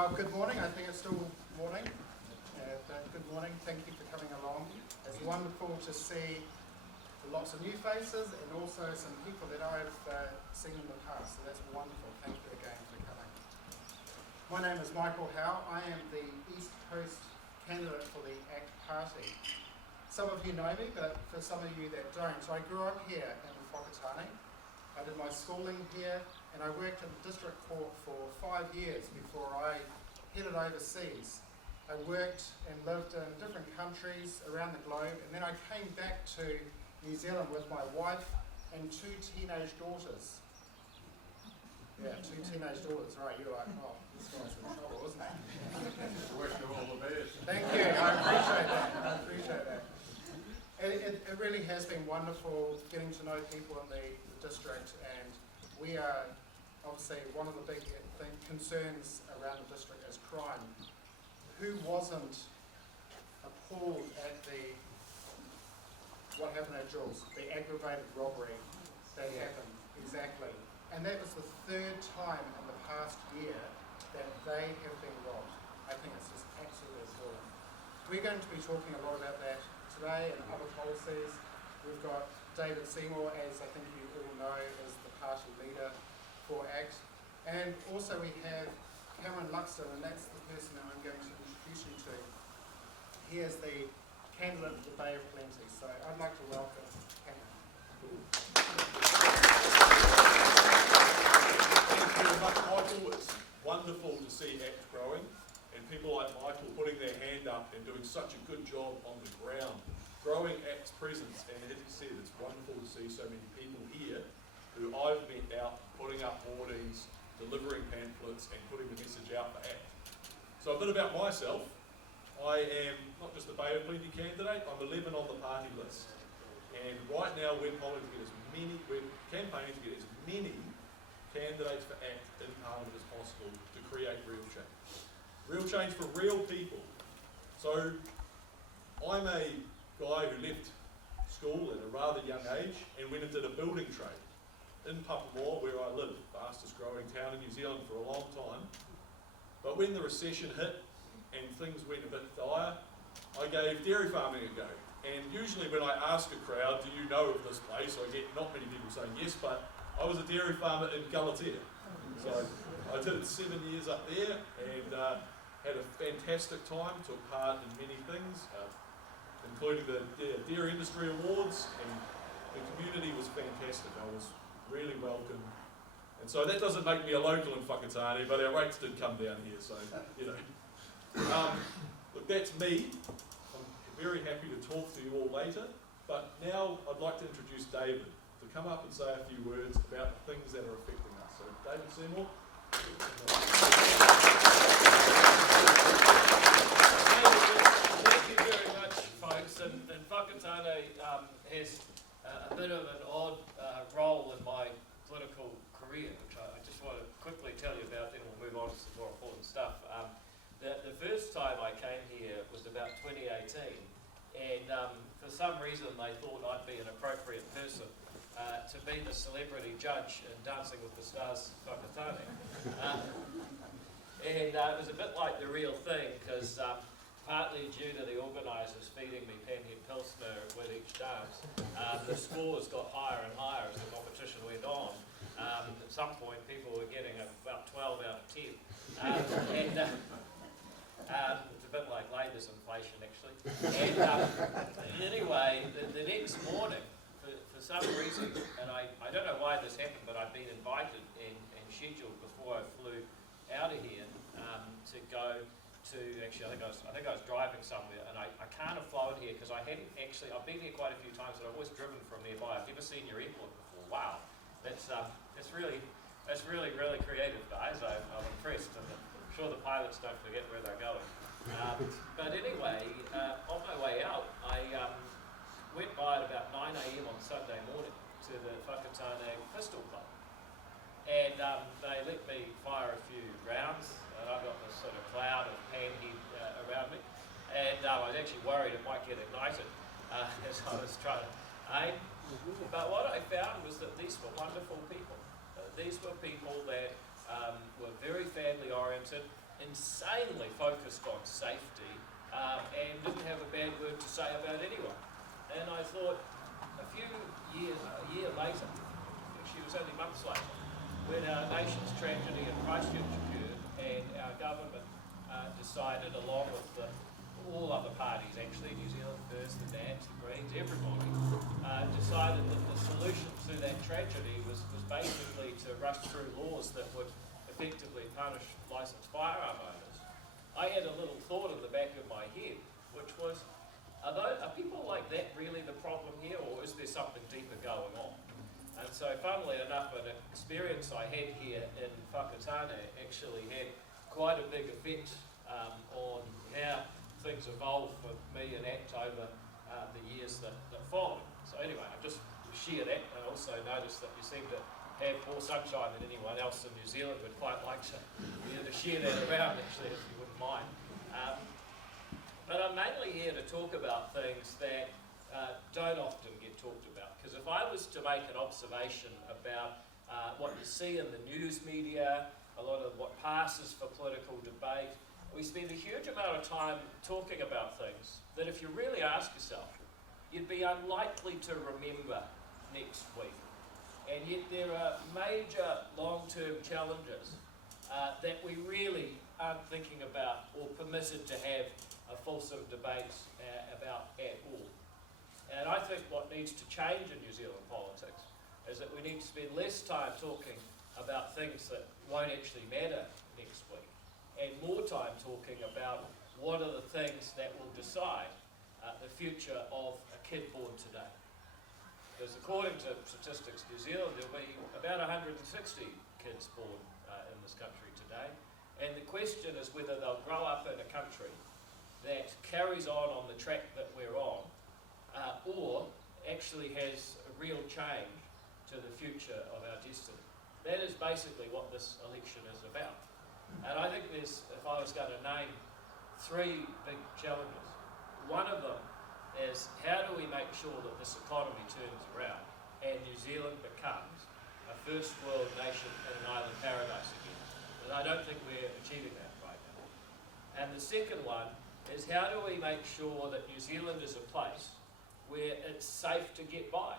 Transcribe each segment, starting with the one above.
Well, good morning. I think it's still morning. Good morning. Thank you for coming along. It's wonderful to see lots of new faces and also some people that I've seen in the past. So that's wonderful. Thank you again for coming. My name is Michael Howe. I am the East Coast candidate for the ACT Party. Some of you know me, but for some of you that don't. So I grew up here in Whakatane. I did my schooling here, and I worked in the district court for 5 years before I headed overseas. I worked and lived in different countries around the globe, and then I came back to New Zealand with my wife and 2 teenage daughters. Yeah, 2 teenage daughters, right? You're like, oh, this guy's in trouble, isn't he? Wish you all the best. Thank you, I appreciate that. It really has been wonderful getting to know people in the district, and we are obviously one of the big concerns around the district is crime. Who wasn't appalled at what happened at Jules, the aggravated robbery that happened, exactly. And that was the 3rd time in the past year that they have been robbed. I think it's just absolutely appalling. We're going to be talking a lot about that today and other policies. We've got David Seymour, as I think you all know, is the party leader for ACT. And also we have Cameron Luxton, and that's the person that I'm going to introduce you to. He is the candidate for the Bay of Plenty. So I'd like to welcome Cameron. Thank you very much, Michael. It's wonderful to see ACT growing, and people like Michael putting their hand up and doing such a good job on the ground, growing ACT's presence. And as he said, it's wonderful to see so many people here who I've met out putting up boardings, delivering pamphlets and putting the message out for ACT. So a bit about myself. I am not just a Bay of Plenty candidate, I'm 11 on the party list. And right now we're campaigning to get as many candidates for ACT in Parliament as possible to create real change. Real change for real people. So I'm a guy who left school at a rather young age and went and did a building trade in Papamoa, where I live, fastest growing town in New Zealand for a long time. But when the recession hit and things went a bit dire, I gave dairy farming a go. And usually when I ask a crowd, do you know of this place, I get not many people saying yes, but I was a dairy farmer in Galatea. So I did it 7 years up there and had a fantastic time, took part in many things, including the Dairy Industry Awards, and the community was fantastic. I was really welcome. And so that doesn't make me a local in Whakatane, but our rates did come down here, so, you know. Look, that's me. I'm very happy to talk to you all later, but now I'd like to introduce David to come up and say a few words about the things that are affecting us. So, David Seymour. Thank you very much, folks. And Whakatane has a bit of an odd role in my political career, which I just want to quickly tell you about, then we'll move on to some more important stuff. The first time I came here was about 2018, and for some reason they thought I'd be an appropriate person to be the celebrity judge in Dancing with the Stars Whakatane. And it was a bit like the real thing, because partly due to the organisers feeding me Panhead Pilsner with each dance, the scores got higher and higher as the competition went on. At some point people were getting about 12 out of 10. It's a bit like Labour's inflation actually. And anyway, the next morning, for some reason, and I don't know why this happened, but I'd been invited and scheduled before I flew out of here to go to, actually I think I was driving somewhere, and I can't have flown here because I hadn't actually, I've been here quite a few times, but I've always driven from nearby. I've never seen your airport before. Wow, that's really creative, guys. I'm impressed, and I'm sure the pilots don't forget where they're going. But anyway, on my way out, I went by at about 9 a.m. on Sunday morning to the Whakatane Pistol Club, and they let me fire a few rounds, and I got this sort of cloud of panhead around me, and I was actually worried it might get ignited as I was trying to aim. But what I found was that these were wonderful people. These were people that were very family oriented. insanely focused on safety and didn't have a bad word to say about anyone. And I thought a year later, actually it was only months later, when our nation's tragedy in Christchurch occurred and our government decided, along with all other parties actually, New Zealand First, the Nats, the Greens, everybody, decided that the solution to that tragedy was basically to rush through laws that would effectively punish licensed firearm owners. I had a little thought in the back of my head, which was, are people like that really the problem here, or is there something deeper going on? And so, funnily enough, an experience I had here in Whakatane actually had quite a big effect on how things evolved for me and ACT over the years that followed. So anyway, I just share that. I also noticed that you seem to have more sunshine than anyone else in New Zealand. Would quite like to be able to share that around, actually, if you wouldn't mind. But I'm mainly here to talk about things that don't often get talked about. Because if I was to make an observation about what you see in the news media, a lot of what passes for political debate, we spend a huge amount of time talking about things that if you really ask yourself, you'd be unlikely to remember next week. And yet there are major long-term challenges that we really aren't thinking about or permitted to have a fulsome debate about at all. And I think what needs to change in New Zealand politics is that we need to spend less time talking about things that won't actually matter next week, and more time talking about what are the things that will decide the future of a kid born today. Because according to Statistics New Zealand, there'll be about 160 kids born in this country today, and the question is whether they'll grow up in a country that carries on the track that we're on, or actually has a real change to the future of our destiny. That is basically what this election is about. And I think there's, if I was going to name three big challenges, one of them is how do we make sure that this economy turns around and New Zealand becomes a first world nation and an island paradise again. And I don't think we're achieving that right now. And the second one is how do we make sure that New Zealand is a place where it's safe to get by?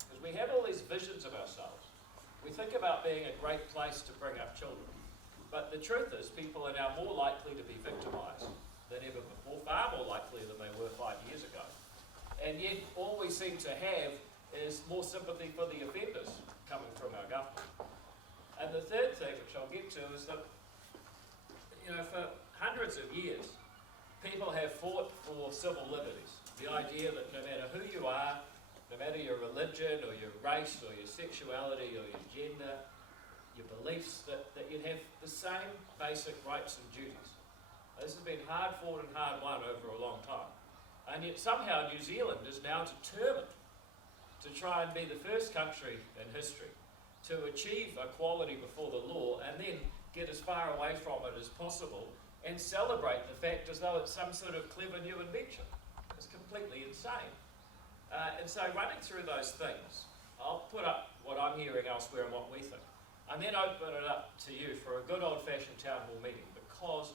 Because we have all these visions of ourselves. We think about being a great place to bring up children. But the truth is, people are now more likely to be victimised than ever before, far more likely than they were 5 years ago. And yet, all we seem to have is more sympathy for the offenders coming from our government. And the third thing, which I'll get to, is that, for hundreds of years, people have fought for civil liberties. The idea that no matter who you are, no matter your religion or your race or your sexuality or your gender, your beliefs, that you'd have the same basic rights and duties. This has been hard fought and hard won over a long time. And yet somehow New Zealand is now determined to try and be the first country in history to achieve equality before the law and then get as far away from it as possible and celebrate the fact as though it's some sort of clever new invention. It's completely insane. And so running through those things, I'll put up what I'm hearing elsewhere and what we think. And then open it up to you for a good old-fashioned town hall meeting, because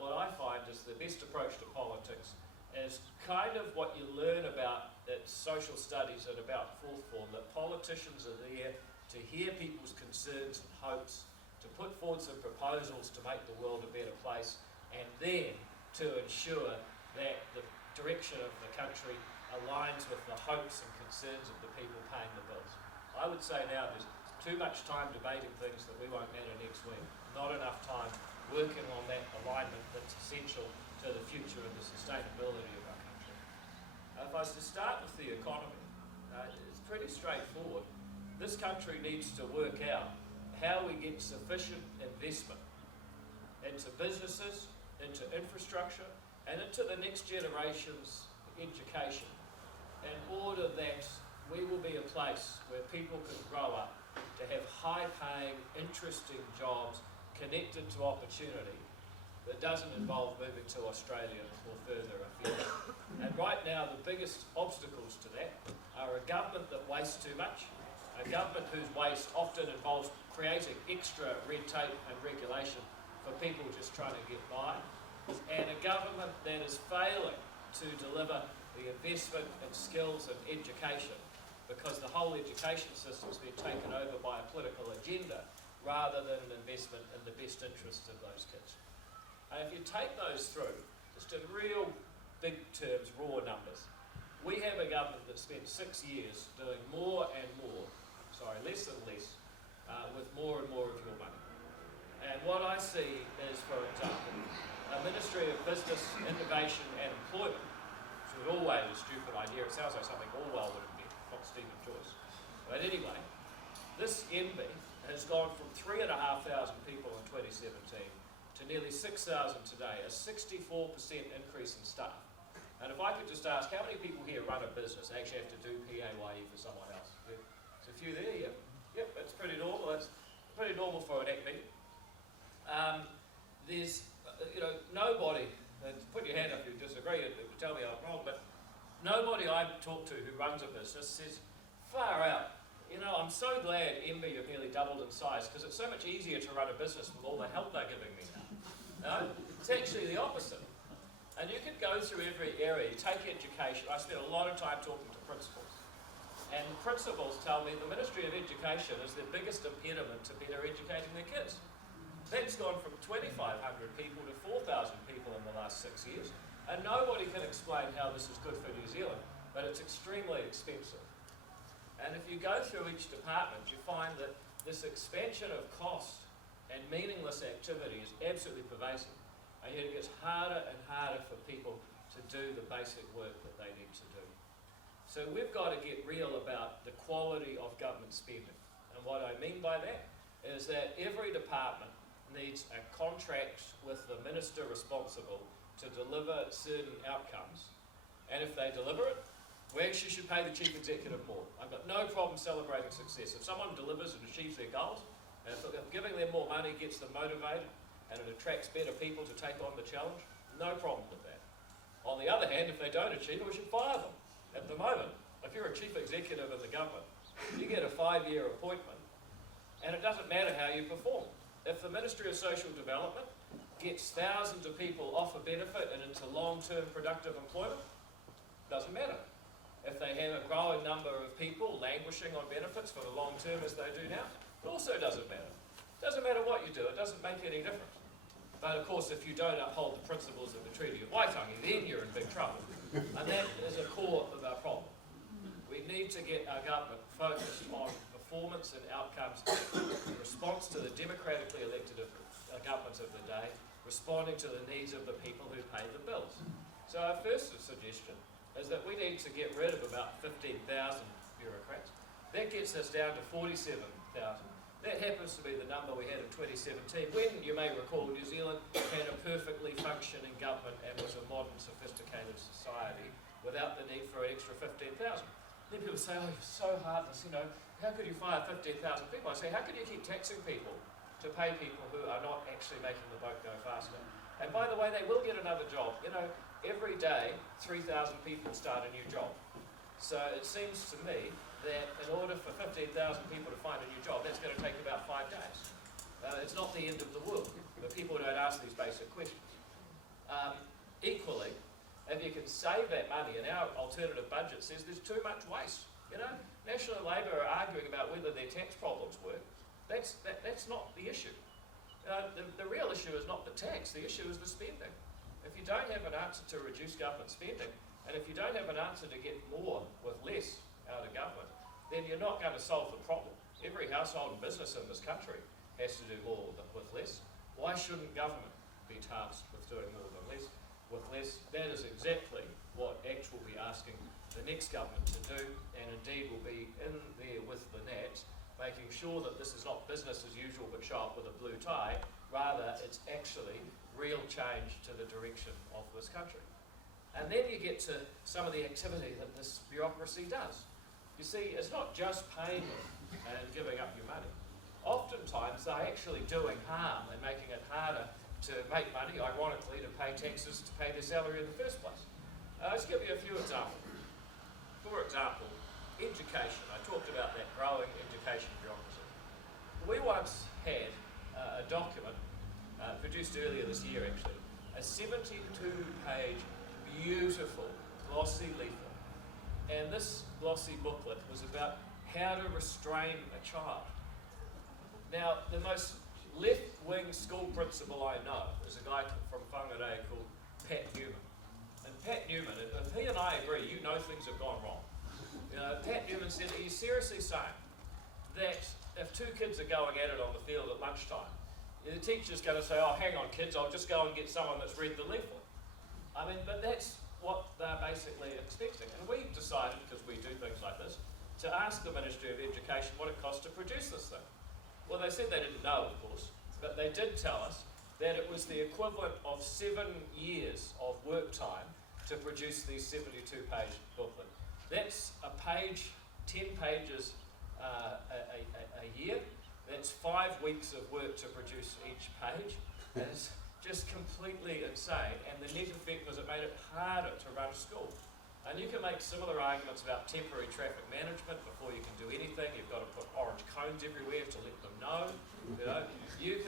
what I find is the best approach to politics is kind of what you learn about social studies and about fourth form, that politicians are there to hear people's concerns and hopes, to put forward some proposals to make the world a better place, and then to ensure that the direction of the country aligns with the hopes and concerns of the people paying the bills. I would say now there's too much time debating things that we won't matter next week. Not enough time working on that alignment that's essential to the future and the sustainability of our country. If I was to start with the economy, it's pretty straightforward. This country needs to work out how we get sufficient investment into businesses, into infrastructure, and into the next generation's education, in order that we will be a place where people can grow up to have high-paying, interesting jobs connected to opportunity that doesn't involve moving to Australia or further afield. And right now, the biggest obstacles to that are a government that wastes too much, a government whose waste often involves creating extra red tape and regulation for people just trying to get by, and a government that is failing to deliver the investment in skills and education because the whole education system's been taken over by a political agenda rather than an investment in the best interests of those kids. And if you take those through, just in real big terms, raw numbers, we have a government that spent 6 years doing less and less, with more and more of your money. And what I see is, for example, a Ministry of Business, Innovation and Employment, which was always a stupid idea. It sounds like something Orwell would have been, not Stephen Joyce. But anyway, this MB has gone from 3,500 people in 2017 to nearly 6,000 today, a 64% increase in staff. And if I could just ask, how many people here run a business, actually have to do PAYE for someone else? There's a few there, yeah. Yep, that's pretty normal. That's pretty normal for an ACT meeting. There's, nobody, and put your hand up if you disagree, tell me I'm wrong, but nobody I've talked to who runs a business says, far out, I'm so glad MB have nearly doubled in size, because it's so much easier to run a business with all the help they're giving me now. It's actually the opposite. And you could go through every area, you take education. I spent a lot of time talking to principals. And principals tell me the Ministry of Education is their biggest impediment to better educating their kids. That's gone from 2,500 people to 4,000 people in the last 6 years. And nobody can explain how this is good for New Zealand, but it's extremely expensive. And if you go through each department, you find that this expansion of cost and meaningless activity is absolutely pervasive. And yet it gets harder and harder for people to do the basic work that they need to do. So we've got to get real about the quality of government spending. And what I mean by that is that every department needs a contract with the minister responsible to deliver certain outcomes. And if they deliver it, we actually should pay the chief executive more. I've got no problem celebrating success. If someone delivers and achieves their goals, and if giving them more money gets them motivated, and it attracts better people to take on the challenge, no problem with that. On the other hand, if they don't achieve it, we should fire them. At the moment, if you're a chief executive in the government, you get a 5-year appointment, and it doesn't matter how you perform. If the Ministry of Social Development gets thousands of people off a benefit and into long-term productive employment, doesn't matter. If they have a growing number of people languishing on benefits for the long term as they do now, it also doesn't matter. It doesn't matter what you do, it doesn't make any difference. But of course, if you don't uphold the principles of the Treaty of Waitangi, then you're in big trouble. And that is a core of our problem. We need to get our government focused on performance and outcomes in response to the democratically elected governments of the day, responding to the needs of the people who pay the bills. So our first suggestion is that we need to get rid of about 15,000 bureaucrats. That gets us down to 47,000. That happens to be the number we had in 2017, when, you may recall, New Zealand had a perfectly functioning government and was a modern, sophisticated society without the need for an extra 15,000. Then people say, oh, you're so heartless, how could you fire 15,000 people? I say, how can you keep taxing people to pay people who are not actually making the boat go faster? And by the way, they will get another job. Every day, 3,000 people start a new job. So it seems to me that in order for 15,000 people to find a new job, that's going to take about 5 days. It's not the end of the world, but people don't ask these basic questions. Equally, if you can save that money, and our alternative budget says there's too much waste. National Labour are arguing about whether their tax problems work. That's not the issue. The real issue is not the tax, the issue is the spending. If you don't have an answer to reduce government spending, and if you don't have an answer to get more with less out of government, then you're not going to solve the problem. Every household and business in this country has to do more with less. Why shouldn't government be tasked with doing more than less with less? That is exactly what ACT will be asking the next government to do, and indeed will be in there with the Nats, making sure that this is not business as usual but show up with a blue tie, rather it's actually real change to the direction of this country. And then you get to some of the activity that this bureaucracy does. You see, it's not just paying and giving up your money. Oftentimes they're actually doing harm and making it harder to make money, ironically, to pay taxes, to pay their salary in the first place. Let's give you a few examples. For example, education. I talked about that growing education bureaucracy. We once had a document produced earlier this year actually, a 72-page, beautiful, glossy leaflet. And this glossy booklet was about how to restrain a child. Now, the most left-wing school principal I know is a guy from Whakatane called Pat Newman. And Pat Newman, if he and I agree, you know things have gone wrong. Pat Newman said, are you seriously saying that if two kids are going at it on the field at lunchtime, the teacher's going to say, oh, hang on kids, I'll just go and get someone that's read the leaflet. I mean, but that's what they're basically expecting. And we decided, because we do things like this, to ask the Ministry of Education what it costs to produce this thing. Well, they said they didn't know, of course, but they did tell us that it was the equivalent of 7 years of work time to produce these 72-page booklet. That's a page, 10 pages a year. That's 5 weeks of work to produce each page. It's just completely insane. And the net effect was it made it harder to run a school. And you can make similar arguments about temporary traffic management. Before you can do anything, you've got to put orange cones everywhere to let them know. You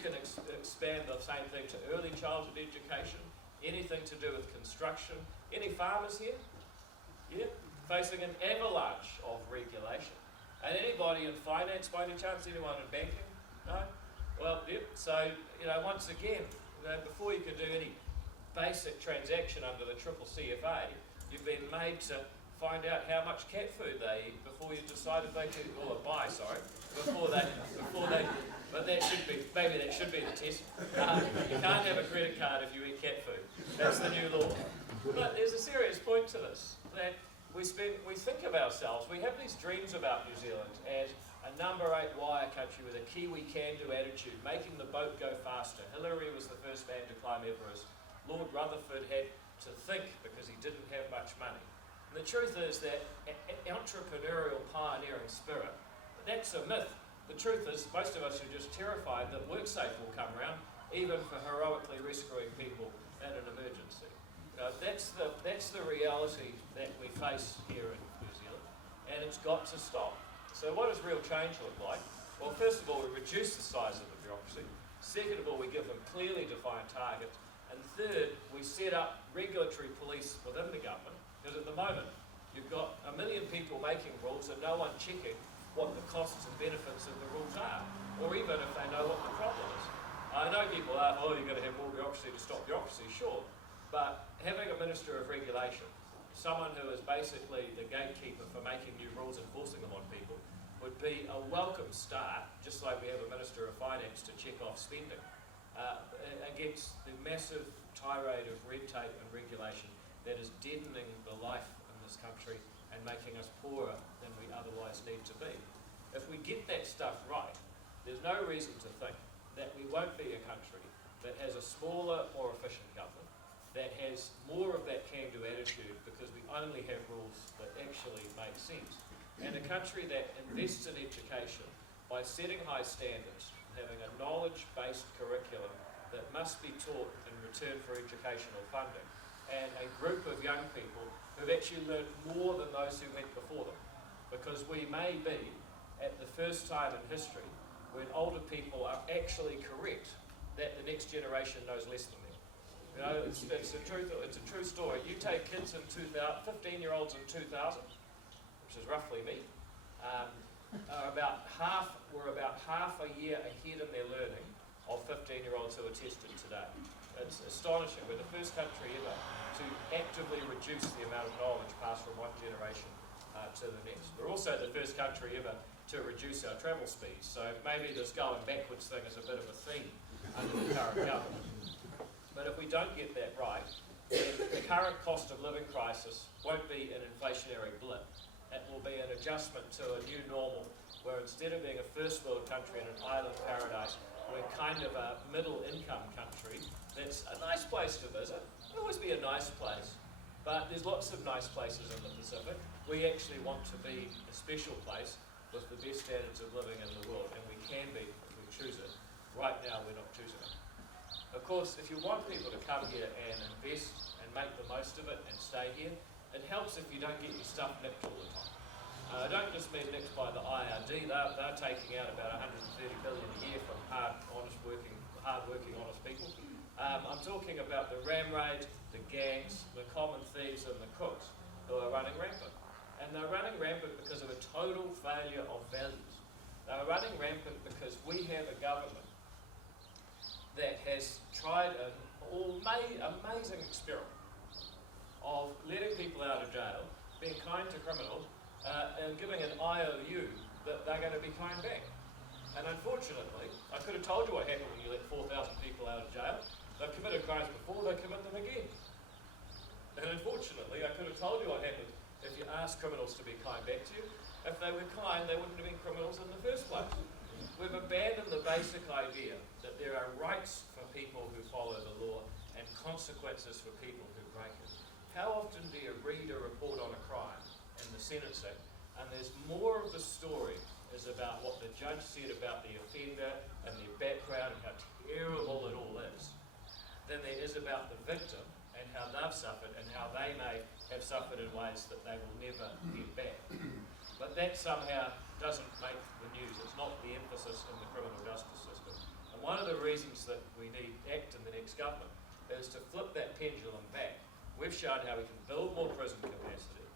can expand the same thing to early childhood education, anything to do with construction. Any farmers here? Yeah? Facing an avalanche of regulation. And anybody in finance, by any chance, anyone in banking? No? Well, yep. So, once again, before you can do any basic transaction under the CCCFA, you've been made to find out how much cat food they eat before you decide if they can, or buy, sorry, before they, but that should be, maybe that should be the test. You can't have a credit card if you eat cat food. That's the new law. But there's a serious point to this, that we think of ourselves, we have these dreams about New Zealand as a number 8 wire country with a Kiwi can-do attitude, making the boat go faster. Hillary was the first man to climb Everest. Lord Rutherford had to think because he didn't have much money. And the truth is that entrepreneurial pioneering spirit, that's a myth. The truth is most of us are just terrified that WorkSafe will come around, even for heroically rescuing people in an emergency. That's the reality that we face here in New Zealand, and it's got to stop. So what does real change look like? Well, first of all, we reduce the size of the bureaucracy. Second of all, we give them clearly defined targets. And third, we set up regulatory police within the government, because at the moment, you've got 1 million people making rules and no one checking what the costs and benefits of the rules are, or even if they know what the problem is. I know people are, oh, you've got to have more bureaucracy to stop bureaucracy, sure, but having a Minister of Regulation, someone who is basically the gatekeeper for making new rules and enforcing them on people, would be a welcome start, just like we have a Minister of Finance to check off spending, against the massive tirade of red tape and regulation that is deadening the life in this country and making us poorer than we otherwise need to be. If we get that stuff right, there's no reason to think that we won't be a country that has a smaller, more efficient government, that has more of that can-do attitude because we only have rules that actually make sense, and a country that invests in education by setting high standards, having a knowledge-based curriculum that must be taught in return for educational funding, and a group of young people who've actually learned more than those who went before them. Because we may be at the first time in history when older people are actually correct that the next generation knows less than them. It's a true story. You take kids in 2000, 15-year-olds in 2000, which is roughly me, we're about half a year ahead in their learning of 15-year-olds who are tested today. It's astonishing. We're the first country ever to actively reduce the amount of knowledge passed from one generation to the next. We're also the first country ever to reduce our travel speeds. So maybe this going backwards thing is a bit of a theme under the current government. But if we don't get that right, then the current cost of living crisis won't be an inflationary blip. It will be an adjustment to a new normal, where instead of being a first world country in an island paradise, we're kind of a middle income country that's a nice place to visit. It'll always be a nice place, but there's lots of nice places in the Pacific. We actually want to be a special place with the best standards of living in the world, and we can be if we choose it. Right now, we're not choosing it. Of course, if you want people to come here and invest and make the most of it and stay here, it helps if you don't get your stuff nicked all the time. I don't just mean nicked by the IRD, they're taking out about $130 billion a year from hard, honest working hard-working, honest people. I'm talking about the ram raid, the gangs, the common thieves and the crooks who are running rampant. And they're running rampant because of a total failure of values. They're running rampant because we have a government that has tried an amazing experiment of letting people out of jail, being kind to criminals, and giving an IOU that they're going to be kind back. And unfortunately, I could have told you what happened when you let 4,000 people out of jail. They've committed crimes before, they commit them again. And unfortunately, I could have told you what happened if you asked criminals to be kind back to you. If they were kind, they wouldn't have been criminals in the first place. We've abandoned the basic idea that there are rights for people who follow the law and consequences for people who break it. How often do you read a report on a crime and the sentencing, and there's more of the story is about what the judge said about the offender and their background and how terrible it all is, than there is about the victim and how they've suffered and how they may have suffered in ways that they will never get back. But that somehow doesn't make the news. It's not the emphasis in the criminal justice system. And one of the reasons that we need ACT in the next government is to flip that pendulum back. We've shown how we can build more prison capacity,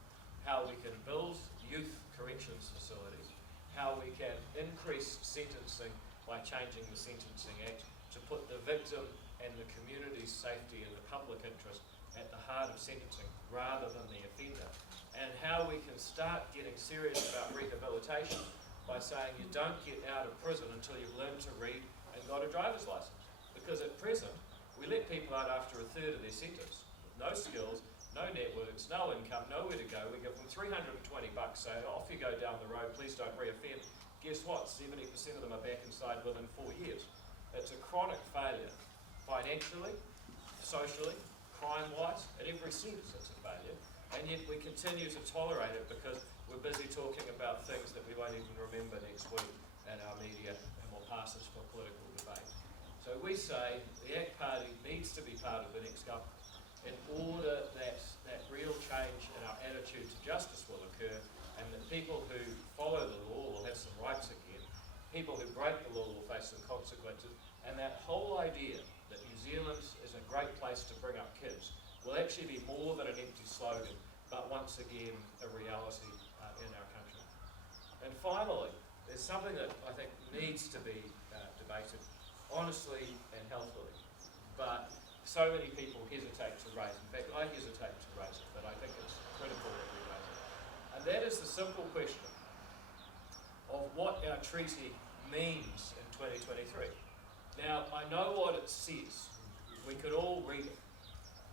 how we can build youth corrections facilities, how we can increase sentencing by changing the Sentencing Act to put the victim and the community's safety and the public interest at the heart of sentencing rather than the offender, and how we can start getting serious about rehabilitation by saying you don't get out of prison until you've learned to read and got a driver's license. Because at present, we let people out after a third of their sentence, with no skills, no networks, no income, nowhere to go. We give them $320, say off you go down the road, please don't reoffend. Guess what? 70% of them are back inside within 4 years. It's a chronic failure, financially, socially, crime-wise, at every sense it's a failure, and yet we continue to tolerate it because we're busy talking about things that we won't even remember next week in our media and will pass us for political debate. So we say the ACT Party needs to be part of the next government in order that real change in our attitude to justice will occur, and that people who follow the law will have some rights again, people who break the law will face some consequences, and that whole idea that New Zealand is a great place to bring up kids will actually be more than an empty slogan, but once again a reality in our country. And finally, there's something that I think needs to be debated honestly and healthily, but so many people hesitate to raise. In fact, I hesitate to raise it, but I think it's critical that we raise it. And that is the simple question of what our treaty means in 2023. Now, I know what it says. We could all read it.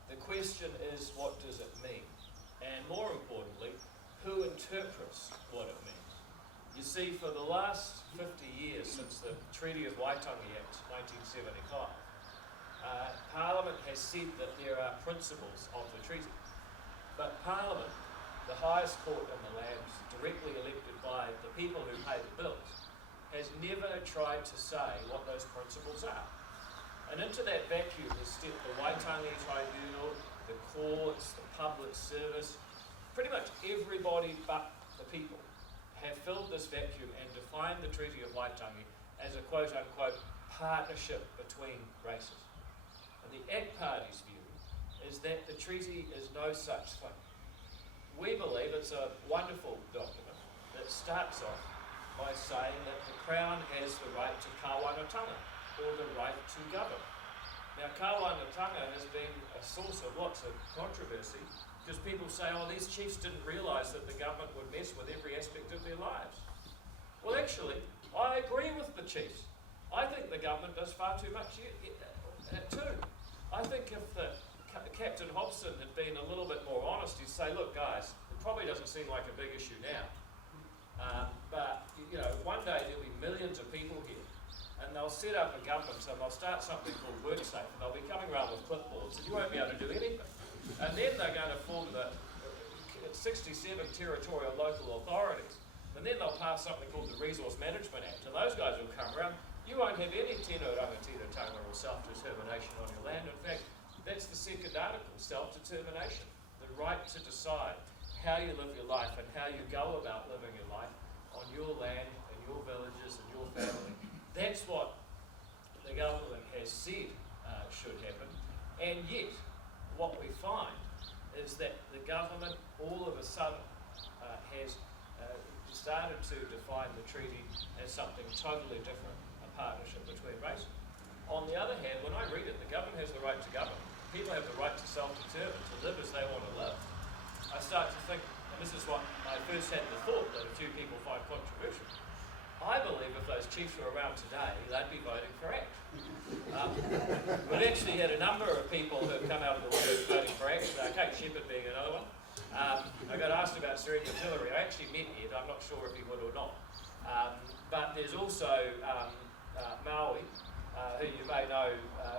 The question is, what does it mean? And more importantly, who interprets what it means? You see, for the last 50 years since the Treaty of Waitangi Act 1975, Parliament has said that there are principles of the treaty. But Parliament, the highest court in the land, directly elected by the people who pay the bills, has never tried to say what those principles are. And into that vacuum has stepped the Waitangi Tribunal, the courts, the public service. Pretty much everybody but the people have filled this vacuum and defined the Treaty of Waitangi as a quote-unquote partnership between races. And the ACT Party's view is that the treaty is no such thing. We believe it's a wonderful document that starts off by saying that the Crown has the right to kāwanatanga, or the right to govern. Now, kāwanatanga has been a source of lots of controversy because people say, oh, these chiefs didn't realise that the government would mess with every aspect of their lives. Well, actually, I agree with the chiefs. I think the government does far too much too. I think if Captain Hobson had been a little bit more honest, he'd say, look guys, it probably doesn't seem like a big issue now, but you know, one day there'll be millions of people here, and they'll set up a government and they'll start something called WorkSafe, and they'll be coming around with clipboards, and you won't be able to do anything. And then they're going to form the 67 territorial local authorities, and then they'll pass something called the Resource Management Act, and those guys will come around. You won't have any tino rangatira-tanga or self-determination on your land. In fact, that's the second article, self-determination, the right to decide how you live your life and how you go about living your life on your land and your villages and your family. That's what the government has said should happen. And yet, what we find is that the government all of a sudden has started to define the treaty as something totally different, a partnership between races. On the other hand, when I read it, the government has the right to govern. People have the right to self-determine, to live as they want to live. I start to think, and this is what I first had the thought that a few people find controversial. I believe if those chiefs were around today, they'd be voting for ACT. We've actually had a number of people who have come out of the woodwork voting for ACT, Kate Shepherd being another one. I got asked about Sir Edmund Hillary. I actually met Ed, I'm not sure if he would or not. But there's also Maui, who you may know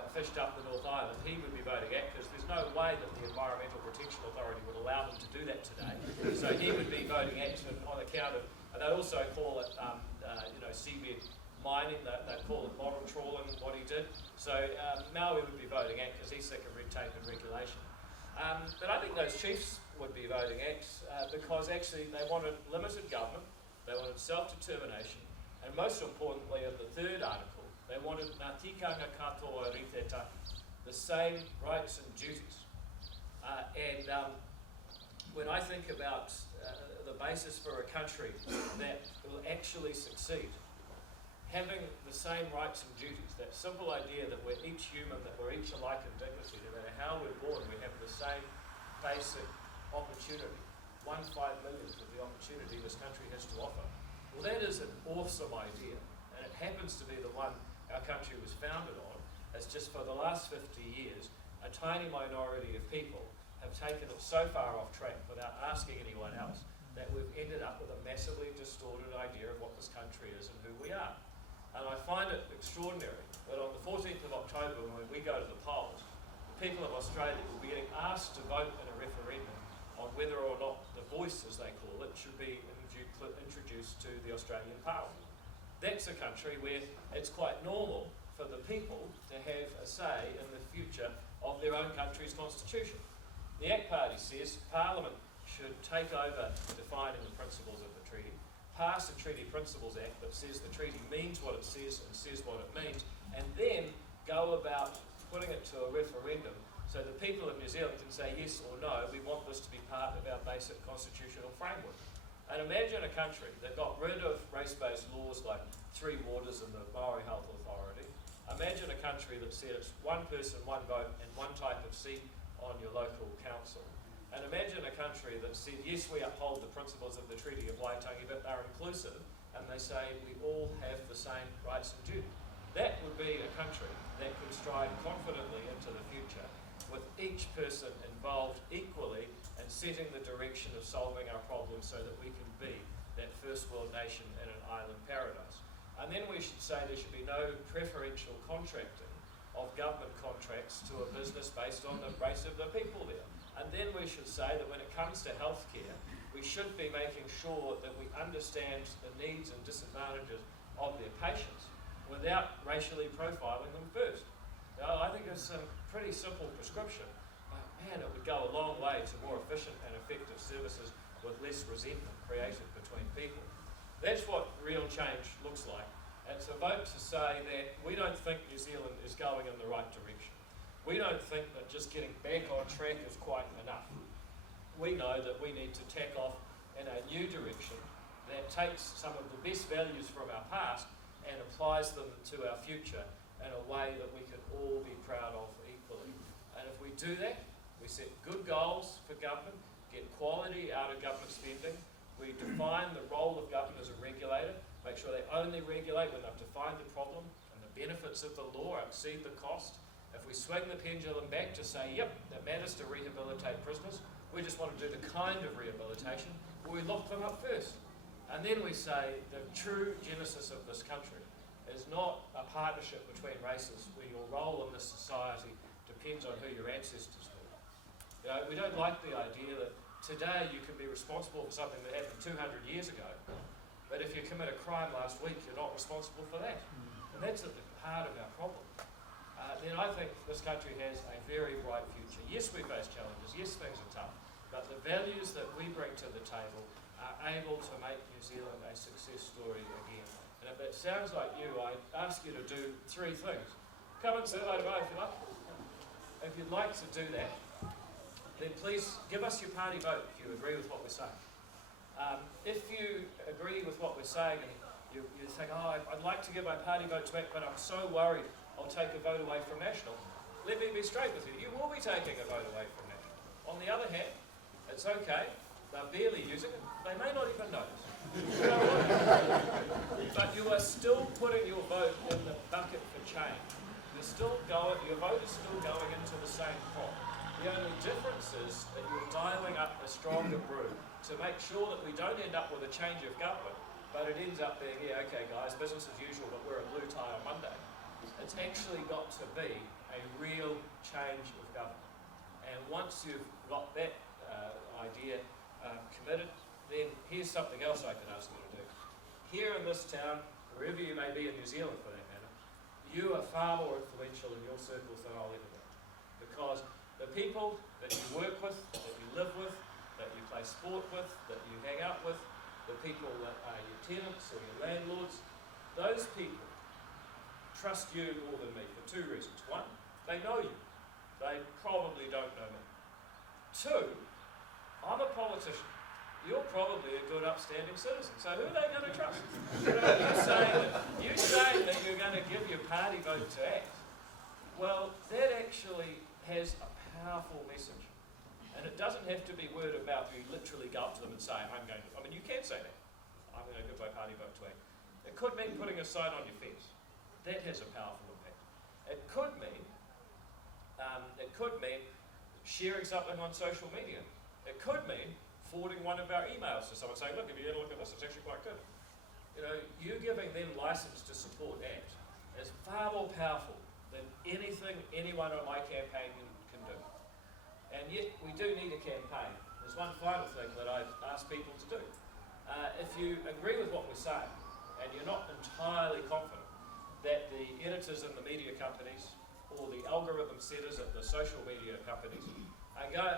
fished up the North Island. He would be voting ACT because there's no way that the Environmental Protection Authority would allow them to do that today. So he would be voting ACT on account of, and they also call it seabed mining, they call it bottom trawling, what he did. So Maui would be voting ACT because he's sick of red tape and regulation. But I think those chiefs would be voting ACT because actually they wanted limited government, they wanted self-determination, and most importantly in the third article, they wanted ngā tikanga katoa riteta, the same rights and duties. When I think about the basis for a country that will actually succeed, having the same rights and duties, that simple idea that we're each human, that we're each alike in dignity, no matter how we're born, we have the same basic opportunity, 1/5 millionth of the opportunity this country has to offer. Well, that is an awesome idea, and it happens to be the one our country was founded on. It's just for the last 50 years, a tiny minority of people have taken it so far off track without asking anyone else that we've ended up with a massively distorted idea of what this country is and who we are. And I find it extraordinary that on the 14th of October, when we go to the polls, the people of Australia will be getting asked to vote in a referendum on whether or not the voice, as they call it, should be introduced to the Australian Parliament. That's a country where it's quite normal for the people to have a say in the future of their own country's constitution. The ACT Party says Parliament should take over defining the principles of the treaty, pass a Treaty Principles Act that says the treaty means what it says and says what it means, and then go about putting it to a referendum so the people of New Zealand can say yes or no, we want this to be part of our basic constitutional framework. And imagine a country that got rid of race-based laws like Three Waters and the Maori Health Authority. Imagine a country that said it's one person, one vote, and one type of seat on your local council. And imagine a country that said, yes, we uphold the principles of the Treaty of Waitangi, but they're inclusive, and they say we all have the same rights and duties. That would be a country that could stride confidently into the future, with each person involved equally in setting the direction of solving our problems so that we can be that first world nation in an island paradise. And then we should say there should be no preferential contracting of government contracts to a business based on the race of the people there. And then we should say that when it comes to healthcare, we should be making sure that we understand the needs and disadvantages of their patients without racially profiling them first. Now, I think it's a pretty simple prescription, but man, it would go a long way to more efficient and effective services with less resentment created between people. That's what real change looks like. It's a vote to say that we don't think New Zealand is going in the right direction. We don't think that just getting back on track is quite enough. We know that we need to tack off in a new direction that takes some of the best values from our past and applies them to our future in a way that we can all be proud of equally. And if we do that, we set good goals for government, get quality out of government spending, we define the role of government as a regulator, make sure they only regulate when they've defined the problem and the benefits of the law exceed the cost. If we swing the pendulum back to say, yep, it matters to rehabilitate prisoners, we just want to do the kind of rehabilitation where we lock them up first. And then we say the true genesis of this country is not a partnership between races where your role in this society depends on who your ancestors were. You know, we don't like the idea that today you can be responsible for something that happened 200 years ago, but if you commit a crime last week, you're not responsible for that. And that's at the heart of our problem. Then I think this country has a very bright future. Yes, we face challenges. Yes, things are tough. But the values that we bring to the table are able to make New Zealand a success story again. And if that sounds like you, I ask you to do three things. come and say hello to me if you like. If you'd like to do that, then please give us your party vote if you agree with what we're saying. If you agree with what we're saying and you think, oh, I'd like to give my party vote to ACT, but I'm so worried I'll take a vote away from National, let me be straight with you. You will be taking a vote away from National. On the other hand, it's okay. They're barely using it. They may not even notice. But you are still putting your vote in the bucket for change. Your vote is still going into the same pot. The only difference is that you're dialing up a stronger brew to make sure that we don't end up with a change of government, but it ends up being, yeah, okay guys, business as usual, but we're a blue tie on Monday. It's actually got to be a real change of government. And once you've got that idea committed, then here's something else I can ask you to do. Here in this town, wherever you may be in New Zealand for that matter, you are far more influential in your circles than I'll ever be. Because the people that you work with, that you live with, that you play sport with, that you hang out with, the people that are your tenants or your landlords, those people trust you more than me for two reasons. One, they know you. They probably don't know me. Two, I'm a politician. You're probably a good upstanding citizen. So who are they going to trust? You saying that you're going to give your party vote to ACT, well, that actually has a powerful message. And it doesn't have to be word of mouth. You literally go up to them and say, you can say that. I'm going to give my party vote to ACT. It could mean putting a sign on your fence. That has a powerful impact. It could mean sharing something on social media. It could mean forwarding one of our emails to someone saying, look, if you had a look at this, it's actually quite good. You giving them license to support ACT is far more powerful than anything anyone on my campaign can do. And yet, we do need a campaign. There's one final thing that I've asked people to do. If you agree with what we're saying, and you're not entirely confident that the editors in the media companies or the algorithm setters at the social media companies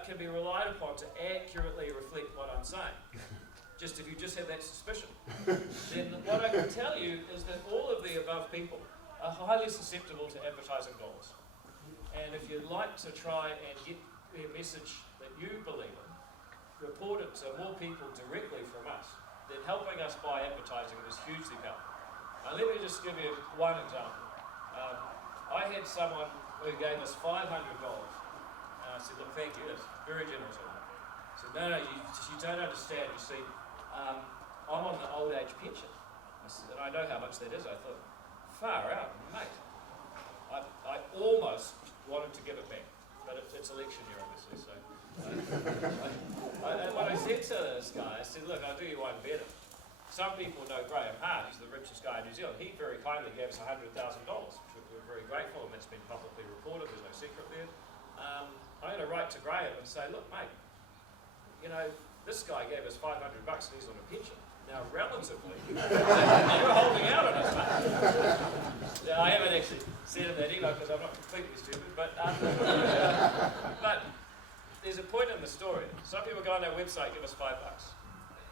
can be relied upon to accurately reflect what I'm saying, if you just have that suspicion, then what I can tell you is that all of the above people are highly susceptible to advertising dollars. And if you'd like to try and get a message that you believe in reported to more people directly from us, then helping us buy advertising is hugely powerful. Now let me just give you one example. I had someone who gave us $500, and I said, look, thank you, that's very generous of you. I said, no, you don't understand. You see, I'm on the old age pension. I said, and I know how much that is. I thought, far out, mate. I almost wanted to give it back, but it's election year, obviously, so. And what I said to this guy, I said, look, I'll do you one better. Some people know Graham Hart, he's the richest guy in New Zealand. He very kindly gave us $100,000, which we're very grateful, and that's been publicly reported, there's no secret there. I'm going to write to Graham and say, look, mate, this guy gave us $500 and he's on a pension. Now, relatively, you're holding out on us, mate. Now, I haven't actually sent him that email because I'm not completely stupid, but there's a point in the story. Some people go on our website, give us $5.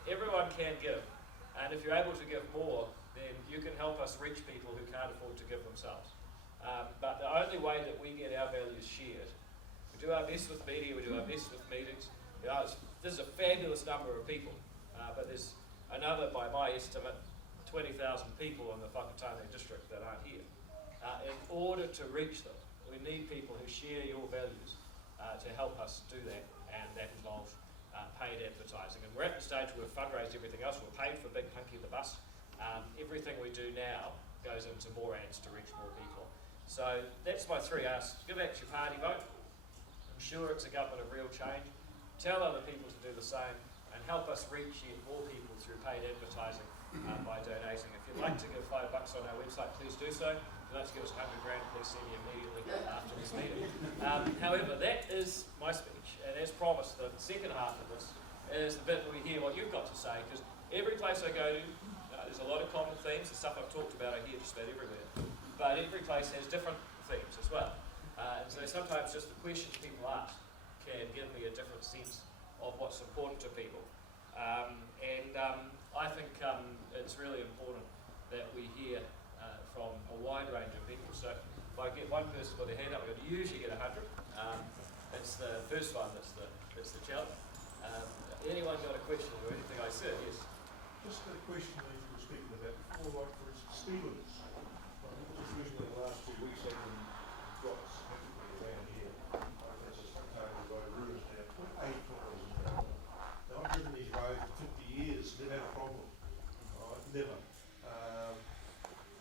Everyone can give, and if you're able to give more, then you can help us reach people who can't afford to give themselves. But the only way that we get our values shared, we do our best with media, we do our best with meetings. This is a fabulous number of people, but there's another, by my estimate, 20,000 people in the Whakatane district that aren't here. In order to reach them, we need people who share your values to help us do that, and that involves paid advertising. And we're at the stage where we've fundraised everything else. We're paid for Big Hunky the bus. Everything we do now goes into more ads to reach more people. So that's my three asks. Give out your party vote. Ensure it's a government of real change. Tell other people to do the same, and help us reach yet more people through paid advertising by donating. If you'd like to give $5 on our website, please do so. If you'd like to give us $100 grand, please send me immediately after this meeting. However, that is my speech, and as promised, the second half of this is the bit where we hear what you've got to say, because every place I go to, there's a lot of common themes. The stuff I've talked about I hear just about everywhere, but every place has different themes as well. And so sometimes just the questions people ask can give me a different sense of what's important to people. I think it's really important that we hear from a wide range of people. So I get one person with their hand up, I'm going to usually get 100. It's the first one that's the challenge. Anyone got a question or anything I said? Yes. Just got a question that you were speaking about before, like for instance, steelers. Just recently, the last 2 weeks, I've been dropped significantly around here. There's a Whakatane road ruins now, 8 kilometres an hour. Now, I've driven these roads for 50 years, never had a problem. Right? Never.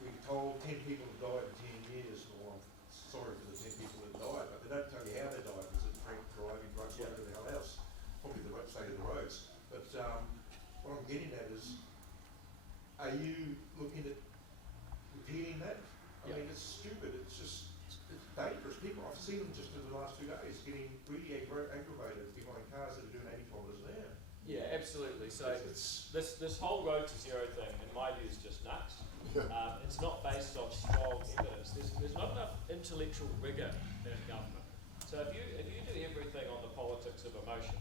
We've told 10 people have died in 10 years, or I'm sorry for the 10 people that died, but they don't tell you how they died. Was it drink, driving, drugs, or everything else? Probably the state of the roads. But what I'm getting at is, are you looking at repeating that? I mean, it's stupid. It's just it's dangerous. People, I've seen them just in the last 2 days getting really aggravated behind cars that are doing 80 kilometres an hour. Yeah, absolutely. So this whole road to zero thing, in my view, is just nuts. It's not based on strong evidence. There's not enough intellectual rigour in government. So if you do everything on the politics of emotion,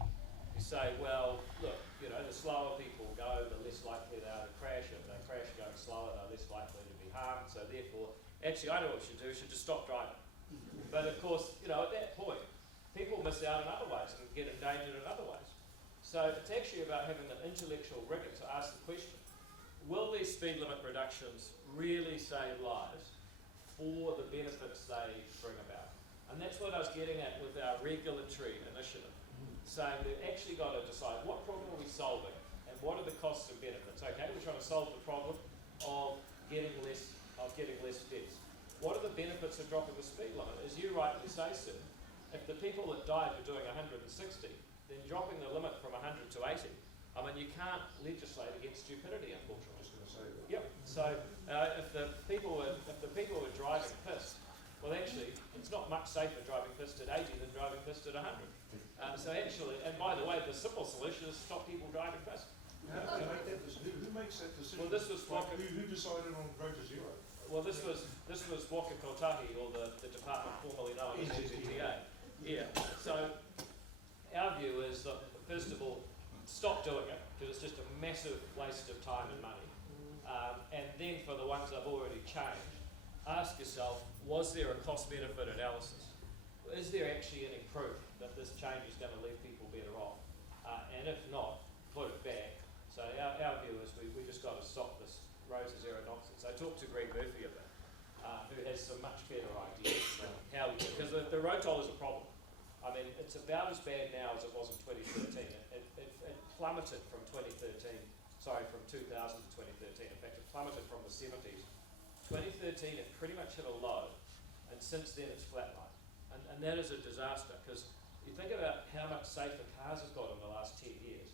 you say, well, look, you know, the slower people go, the less likely they are to crash. If they crash going slower, they're less likely to be harmed. So therefore, actually, I know what you should do. You should just stop driving. But of course, you know, at that point, people miss out in other ways and get endangered in other ways. So it's actually about having an intellectual rigour to ask the question, will these speed limit reductions really save lives for the benefits they bring about? And that's what I was getting at with our regulatory initiative, saying we've actually got to decide what problem are we solving and what are the costs and benefits. Okay, we're trying to solve the problem of getting less deaths. What are the benefits of dropping the speed limit? As you rightly say, sir, if the people that died were doing 160, then dropping the limit from 100 to 80, I mean, you can't legislate against stupidity, unfortunately. I was going to say that. Yep. So if the people were driving pissed, well, actually, it's not much safer driving pissed at 80 than driving pissed at 100. So actually, and by the way, the simple solution is stop people driving pissed. How do they make that decision? Who makes that decision? Well, this was who decided on road to zero? Well, this was Whakatane, or the department formerly known as NZTA. Yeah. So our view is that, first of all, stop doing it, because it's just a massive waste of time and money. And then for the ones that have already changed, ask yourself, was there a cost-benefit analysis? Is there actually any proof that this change is going to leave people better off? And if not, put it back. So our view is we just got to stop this road to zero nonsense. I talked to Greg Murphy a bit, who has some much better ideas on how, because the road toll is a problem. I mean, it's about as bad now as it was in 2013. It plummeted from 2013, from 2000 to 2013. In fact, it plummeted from the 70s. 2013, it pretty much hit a low, and since then it's flatlined. And that is a disaster, because you think about how much safer cars have got in the last 10 years.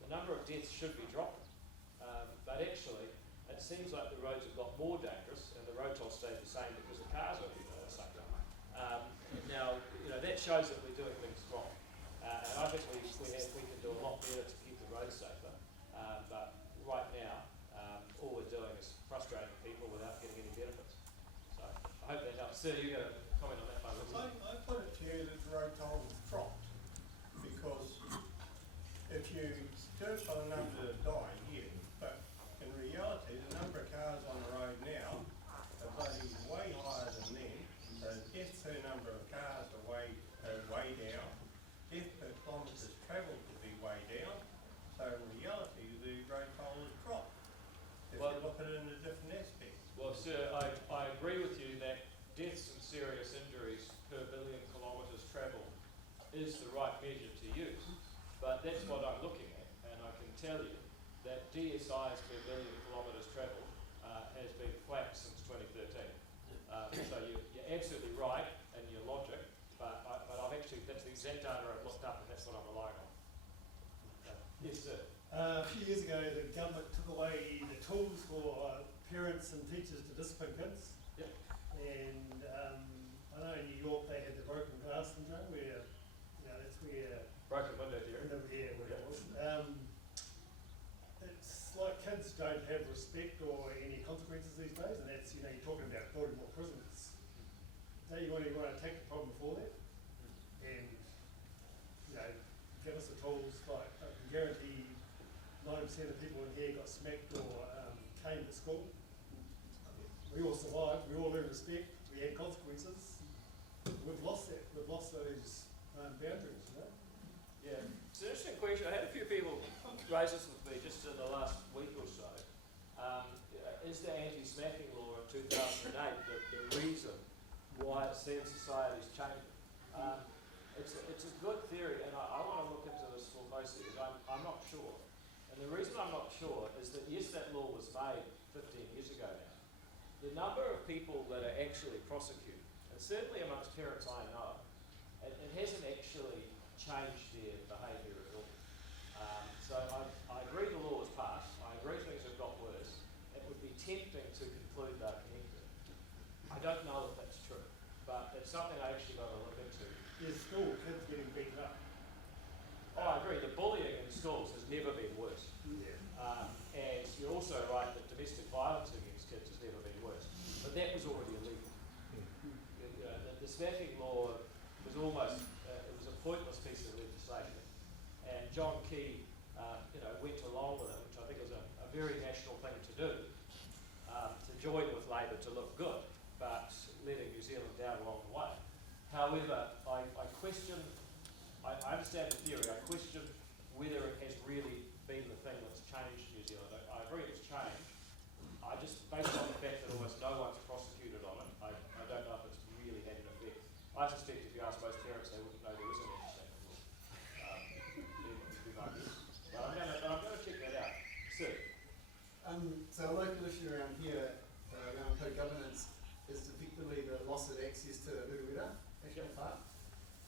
The number of deaths should be dropping. But actually, it seems like the roads have got more dangerous, and the road toll stayed the same because the cars are sucked up. Now, you know, that shows that we're doing things wrong. And I think we can do a lot better to keep the roads safer. But right now, all we're doing is frustrating people without getting any benefits. So I hope that helps. Sir, you got a comment on that one? I put it to you that the road toll was dropped, because if you do it by the number that die, yeah, but in reality, the number of cars on the road now are bloody way higher than then. The death per number of cars are way down. Death per kilometres travelled will be way down. So in reality, the road toll has dropped, if you look at it in a different aspect. Well, sir, I agree with you that deaths and serious injuries per billion kilometres travelled is the right measure to use. But that's what I'm looking at, and I can tell you that DSIs per billion kilometres travelled has been flat since 2013. So you're absolutely right in your logic, but I've actually, that's the exact data I've looked up, and that's what I'm relying on. Yes, sir. A few years ago, the government took away the tools for parents and teachers to discipline kids. Yep. And I know in New York they had the broken glass syndrome, where, you know, that's where Broken window theory. where it was. It's like kids don't have respect or any consequences these days, and that's, you know, you're talking about building more prisons. Now you want to attack the problem before that, and, you know, give us the tools. Like, I can guarantee 90% of people in here got smacked or caned at school. We all survived, we all learned respect, we we had consequences, we've lost that. We've lost those boundaries, you know? Yeah, it's an interesting question. I had a few people raise this with me just in the last week or so. Is the anti-smacking law of 2008 the reason why STEM society is changing? It's a good theory, and I want to look into this more closely because I'm not sure. And the reason I'm not sure is that yes, that law was made 15 years ago now. The number of people that are actually prosecuted, and certainly amongst parents I know, it hasn't actually changed their behaviour at all. So I agree the law was passed. I agree things have got worse. It would be tempting to conclude they're connected. I don't know if that's true, but it's something I actually got to look into. There's still kids getting beaten up. Oh, I agree. The bullying in schools has never been worse. Yeah. And you're also right that domestic violence against kids has never been worse. But that was already illegal. You know, the smacking law was almost, it was a pointless piece of legislation. And John Key, went along with it, which I think was a very national thing to do, to join with Labour to look good, but letting New Zealand down along the way. However, I question, I understand the theory, I question whether it has really been the thing that's changed New Zealand. I agree it's changed. I just, based on the fact that almost no one's prosecuted on it, I don't know if it's really had an effect. I suspect if you ask most parents, they wouldn't know there is an anti-smacking law. Would be my guess. But I'm going to check that out. Sir? So a local issue around here, around co-governance, is effectively the loss of access to Uruwera National Park.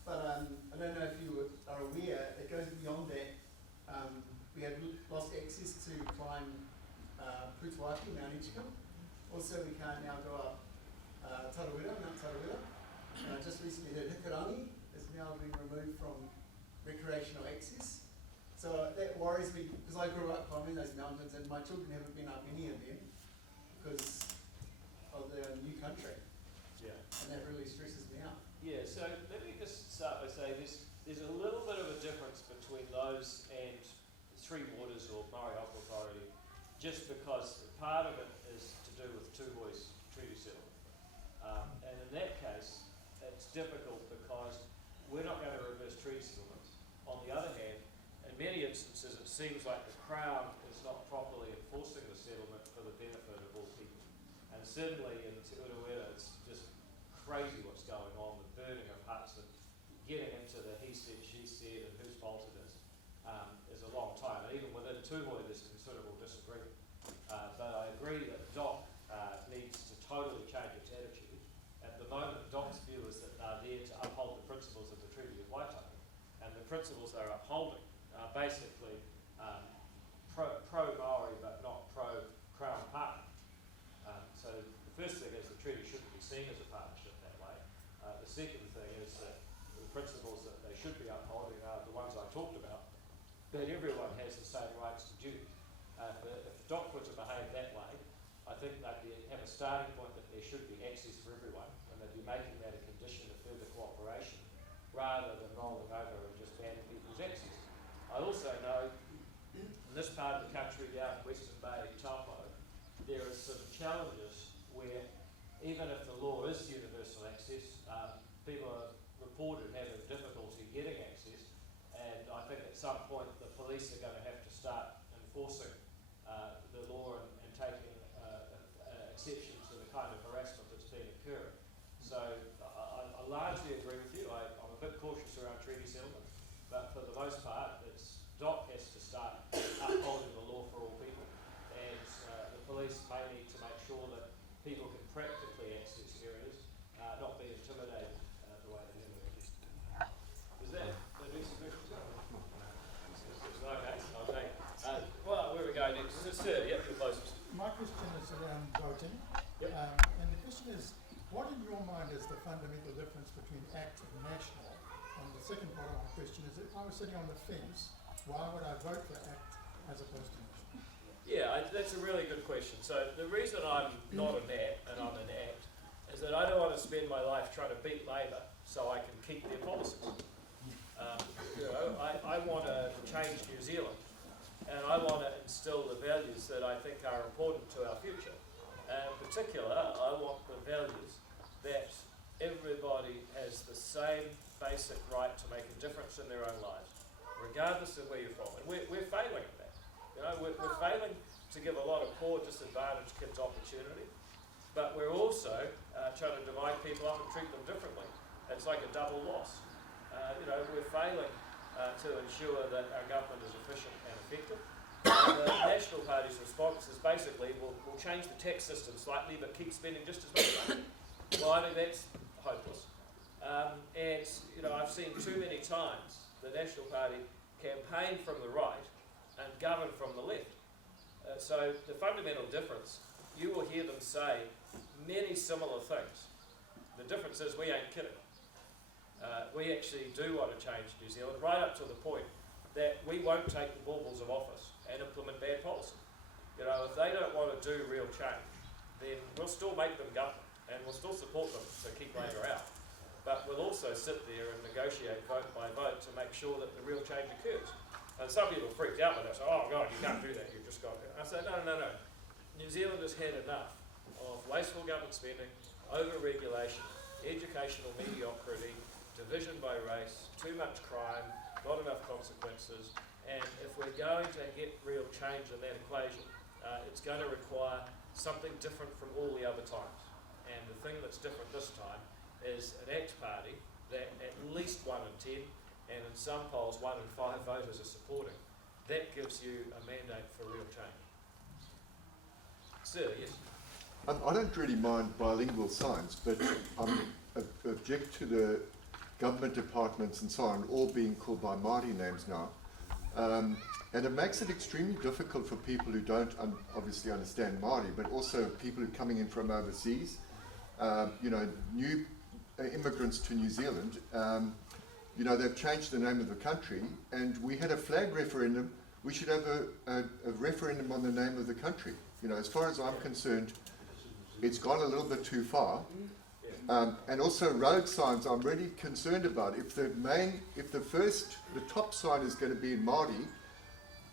But I don't know if you are aware, it goes beyond that. We have lost access to climb Putawaki, Mount Edgecombe. Also, we can't now go up Tarawera, Mount Tarawera. Just recently heard Whakatane is now being removed from recreational access. So that worries me, because I grew up climbing those mountains and my children haven't been up any of them because of the new country. Yeah. And that really stresses me out. Yeah, so let me just start by saying there's a little bit of a difference between those and Three Waters or Maori Health Authority, just because part of it is to do with Tuhoe's treaty settlement. And in that case, it's difficult because we're not going to reverse treaty settlements. On the other hand, in many instances, it seems like the Crown is not properly enforcing the settlement for the benefit of all people. And certainly in Te Uruwera, it's just crazy what's going on with burning of huts and getting into the he said, she said, and whose fault it is a long time. And even within Tuhoe, there's considerable disagreement. But I agree that DOC needs to totally change its attitude. At the moment, DOC's view is that they're there to uphold the principles of the Treaty of Waitangi. And the principles they're upholding are basically pro-Maori but not pro-Crown partner. So the first thing is the treaty shouldn't be seen as a partnership that way. The second thing is that the principles that they should be upholding are the ones I talked about, that everyone has the same rights to duty. If the DOC were to behave that way, I think they'd have a starting point that there should be access for everyone, and they'd be making that a condition of further cooperation, rather than rolling over and just banning people's access. I also know in this part of the country, down in Western Bay, Taupo, there are some challenges where even if the law is universal access, people are reported having difficulty getting access, and I think at some point the police are going to have to start enforcing the law and taking exception to the kind of harassment that's been occurring. So I largely agree with you. I'm a bit cautious around treaty settlement, but for the most part, DOC has to start upholding the law for all people, and the police may need to make sure that people can practically access areas, not be intimidated the way they have been. Is that address your question? Okay. Well, where are we going next? Sir, yep, you're closest. My question is around voting. Yep. And the question is, what in your mind is the fundamental difference between ACT and national? And the second part of my question is, if I was sitting on the fence, why would I vote for ACT as opposed to national? Yeah, that's a really good question. So the reason I'm not an ACT and I'm an ACT is that I don't want to spend my life trying to beat Labour so I can keep their policies. I want to change New Zealand, and I want to instill the values that I think are important to our future. And in particular, I want the values that everybody has the same basic right to make a difference in their own lives, regardless of where you're from. And we're failing at that. You know, we're failing to give a lot of poor, disadvantaged kids opportunity, but we're also trying to divide people up and treat them differently. It's like a double loss. You know, we're failing to ensure that our government is efficient and effective. And the National Party's response is basically, we'll change the tax system slightly, but keep spending just as much money. Well, I think that's hopeless. And, you know, I've seen too many times the National Party campaign from the right and govern from the left. So the fundamental difference, you will hear them say many similar things. The difference is we ain't kidding. We actually do want to change New Zealand, right up to the point that we won't take the baubles of office and implement bad policy. You know, if they don't want to do real change, then we'll still make them govern, and we'll still support them to keep Labour out. But we'll also sit there and negotiate vote by vote to make sure that the real change occurs. And some people freaked out when they say, oh God, you can't do that, you've just got to. I said, no. New Zealand has had enough of wasteful government spending, over-regulation, educational mediocrity, division by race, too much crime, not enough consequences, and if we're going to get real change in that equation, it's going to require something different from all the other times. And the thing that's different this time is an ACT party that at least 1 in 10, and in some polls 1 in 5 voters are supporting. That gives you a mandate for real change. Sir, yes? I don't really mind bilingual signs, but I object to the government departments and so on all being called by Māori names now. And it makes it extremely difficult for people who don't obviously understand Māori, but also people who are coming in from overseas, you know, new immigrants to New Zealand. You know, they've changed the name of the country, and we had a flag referendum. We should have a referendum on the name of the country. You know, as far as I'm concerned, it's gone a little bit too far. And also road signs, I'm really concerned about. If the top sign is going to be in Māori,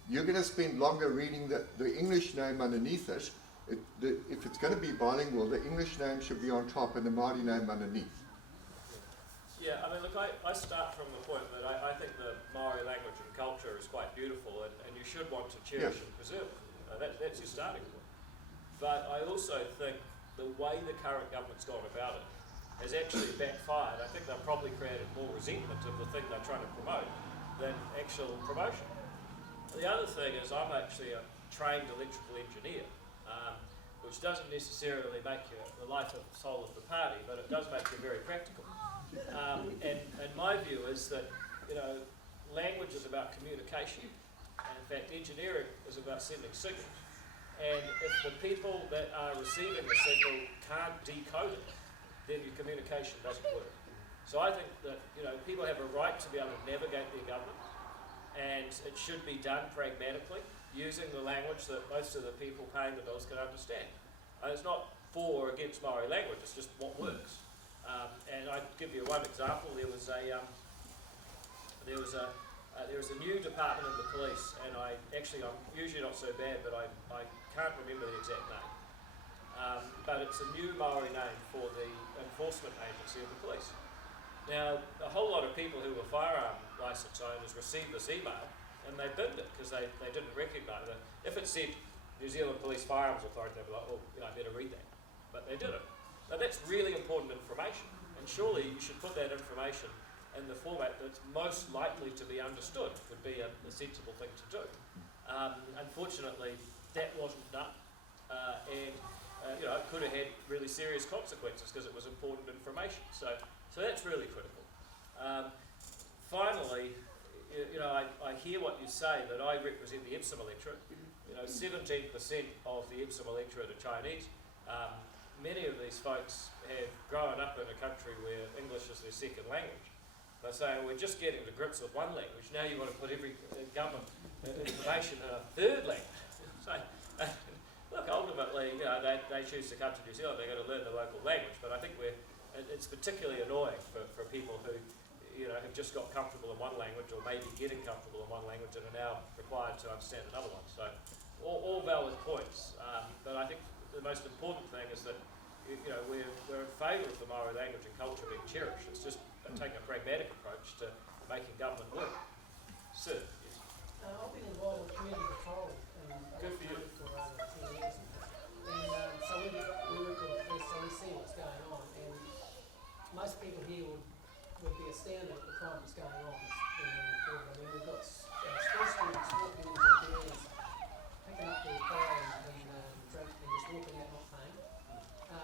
you're going to spend longer reading the English name underneath it. If it's going to be bilingual, the English name should be on top and the Māori name underneath. Yeah, I mean, look, I start from the point that I think the Māori language and culture is quite beautiful, and you should want to cherish and preserve it. That's your starting point. But I also think the way the current government's gone about it has actually backfired. I think they've probably created more resentment of the thing they're trying to promote than actual promotion. The other thing is I'm actually a trained electrical engineer, which doesn't necessarily make you the life and soul of the party, but it does make you very practical. And my view is that, you know, language is about communication, and in fact engineering is about sending signals. And if the people that are receiving the signal can't decode it, then your communication doesn't work. So I think that, you know, people have a right to be able to navigate their government, and it should be done pragmatically, using the language that most of the people paying the bills can understand. And it's not for or against Māori language, it's just what works. And I'd give you one example. There was a new department in the police, and I'm usually not so bad, but I can't remember the exact name. But it's a new Māori name for the enforcement agency of the police. Now, a whole lot of people who were firearm licence owners received this email, and they binned it because they didn't recognise it. If it said New Zealand Police Firearms Authority, they'd be like, oh, you know, I better read that. But they didn't. Now, that's really important information, and surely you should put that information in the format that's most likely to be understood, would be a sensible thing to do. Unfortunately, that wasn't done, and you know, it could have had really serious consequences because it was important information. So that's really critical. Finally, you know, I hear what you say, that I represent the Epsom electorate. You know, 17% of the Epsom electorate are Chinese. Many of these folks have grown up in a country where English is their second language. They're saying, we're just getting to grips with one language, now you want to put every government information in a third language. So, look, ultimately, you know, they choose to come to New Zealand, they're going to learn the local language, but I think it's particularly annoying for people who, you know, have just got comfortable in one language, or maybe getting comfortable in one language and are now required to understand another one. So, all valid points, but I think the most important thing is that, you know, we're in favour of the Maori language and culture being cherished. It's just taking a pragmatic approach to making government work. Sir, yes. I've been involved with community patrol Good for you. for over 10 years. And so we work with the police, so we see what's going on. And most people here would be astounded at the crime that's going on in the program. I mean, we've got school students walking into areas, picking up their car and drink and just walking out not paying.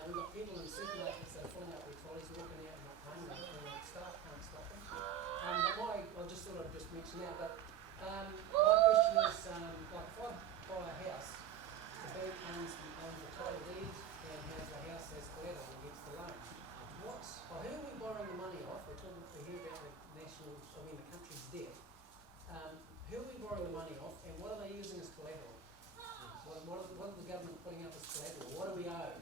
We've got people in supermarkets that are filling up their trolleys, walking out and not paying, and the staff can't stop them. But I'll just sort of just mention now, but my question is, like if I buy a house, the bank owns the title deed and has the house as collateral against the loan. Who are we borrowing the money off? We're here about the country's debt. Who are we borrowing the money off, and what are they using as collateral? What are the government putting up as collateral? What do we owe?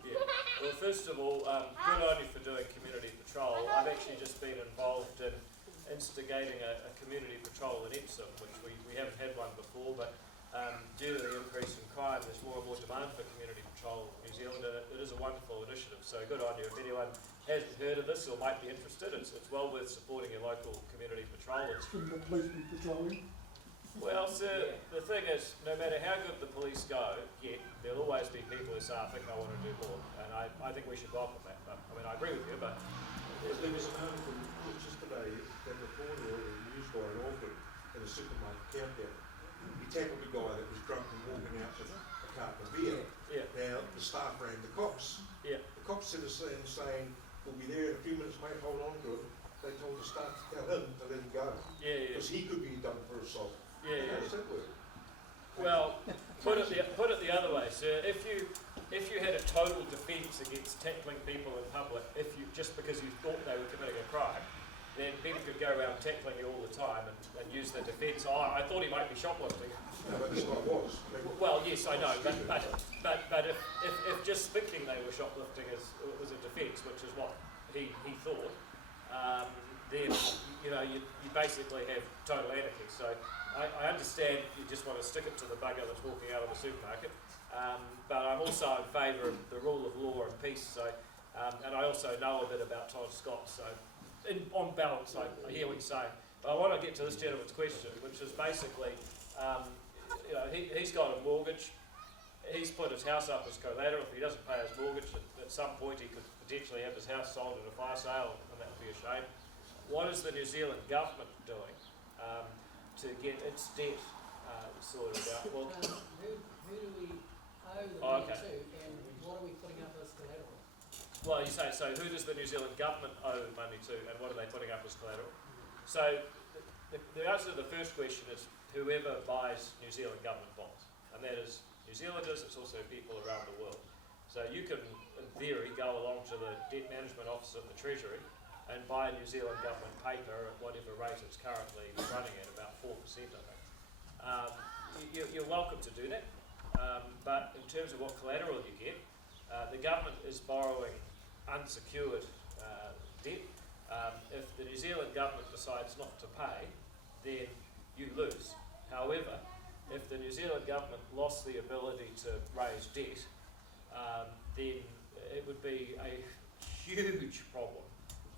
Yeah. Well, first of all, good on you for doing community patrol. I've actually just been involved in instigating a community patrol in Epsom, which we haven't had one before, but due to the increase in crime, there's more and more demand for community patrol in New Zealand, and it is a wonderful initiative. So good on you. If anyone hasn't heard of this or might be interested, it's well worth supporting your local community patrol. Shouldn't the police be patrolling? Well, sir, the thing is, no matter how good the police go, there'll always be people who say, I think I want to do more, and I think we should welcome that. But, I mean, I agree with you, but... There was an article just today that reported or a news guy in Auckland in a supermarket countdown. He tackled a guy that was drunk and walking out with a carton of beer. Yeah. Now, the staff rang the cops. Yeah. The cops said a thing saying, we'll be there in a few minutes, mate, hold on to it. They told the staff to tell him to let him go. Yeah. Because he could be done for assault. Yeah. How does that work? Well, put it the other way, sir. If you had a total defence against tackling people in public, just because you thought they were committing a crime, then people could go around tackling you all the time and use the defence. Oh, I thought he might be shoplifting. No, that's what it was. Well, yes, I know, but if just thinking they were shoplifting was a defence, which is what he thought, then you basically have total anarchy. So I understand you just want to stick it to the bugger that's walking out of the supermarket, but I'm also in favour of the rule of law and peace. So, and I also know a bit about Todd Scott. So, on balance, I hear what you're saying. But I want to get to this gentleman's question, which is basically, he's got a mortgage. He's put his house up as collateral. If he doesn't pay his mortgage, at some point he could potentially have his house sold at a fire sale, and that would be a shame. What is the New Zealand government doing to get its debt sorted out? Well, Who do we owe the money okay. to, and what are we putting up as collateral? Well, you say, so who does the New Zealand government owe money to, and what are they putting up as collateral? So the answer to the first question is whoever buys New Zealand government bonds, and that is New Zealanders, it's also people around the world. So you can, in theory, go along to the Debt Management Office of the Treasury and buy a New Zealand government paper at whatever rate it's currently running at, about 4%, I think. You're welcome to do that, but in terms of what collateral you get, the government is borrowing unsecured debt. If the New Zealand government decides not to pay, then you lose. However, if the New Zealand government lost the ability to raise debt, then it would be a huge problem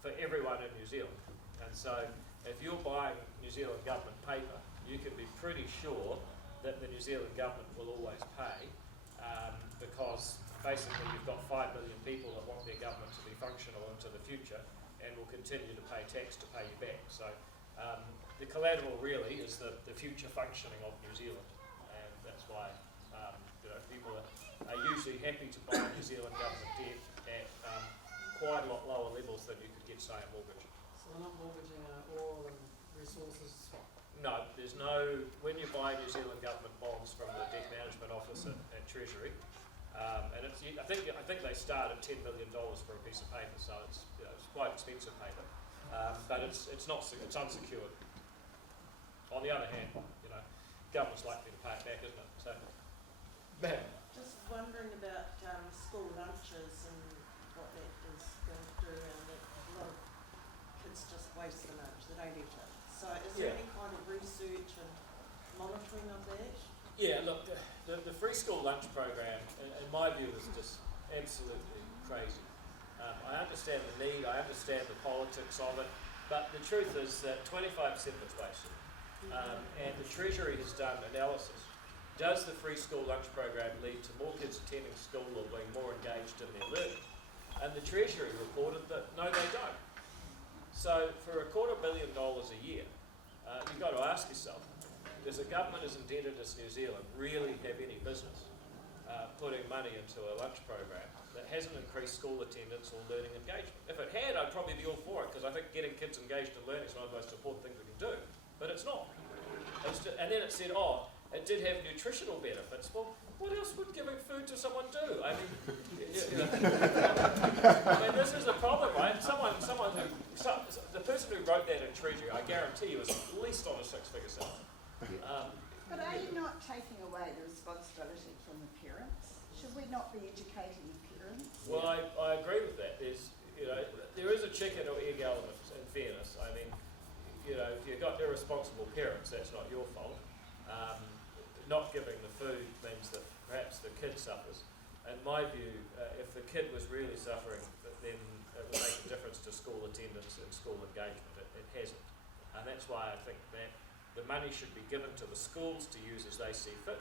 for everyone in New Zealand. And so if you're buying New Zealand government paper, you can be pretty sure that the New Zealand government will always pay, because basically you've got 5 million people that want their government to be functional into the future and will continue to pay tax to pay you back. So the collateral really is the future functioning of New Zealand, and that's why people are usually happy to buy New Zealand government debt at quite a lot lower levels than you could get, say, a mortgage. So we're not mortgaging oil and resources. No, there's no, when you buy New Zealand government bonds from the Debt Management Office at Treasury, and it's, I think they start at $10 million for a piece of paper, so it's quite expensive paper, but it's unsecured. On the other hand, government's likely to pay it back, isn't it? So, just wondering about school lunches and what that is going to do, and that a lot of kids just waste the lunch, they don't eat it. So is there any kind of research and monitoring of that? Yeah, look, the free school lunch program, in my view, is just absolutely crazy. I understand the need, I understand the politics of it, but the truth is that 25% was wasted. And the Treasury has done analysis. Does the free school lunch program lead to more kids attending school or being more engaged in their learning? And the Treasury reported that no, they don't. So for $250 million a year, you've got to ask yourself, does a government as indebted as New Zealand really have any business putting money into a lunch program that hasn't increased school attendance or learning engagement? If it had, I'd probably be all for it, because I think getting kids engaged in learning is one of the most important things we can do. But it's not. And then it said, oh, it did have nutritional benefits. Well, what else would giving food to someone do? I mean, I mean, this is the problem, right? The person who wrote that in Treasury, I guarantee you, is at least on a six-figure salary. But are you not taking away the responsibility from the parents? Should we not be educating the parents? Well, I agree with that. There is a chicken or egg element, in fairness. I mean, if you've got irresponsible parents, that's not your fault. Not giving the food means that perhaps the kid suffers. In my view, if the kid was really suffering, then it would make a difference to school attendance and school engagement. It hasn't. And that's why I think that the money should be given to the schools to use as they see fit.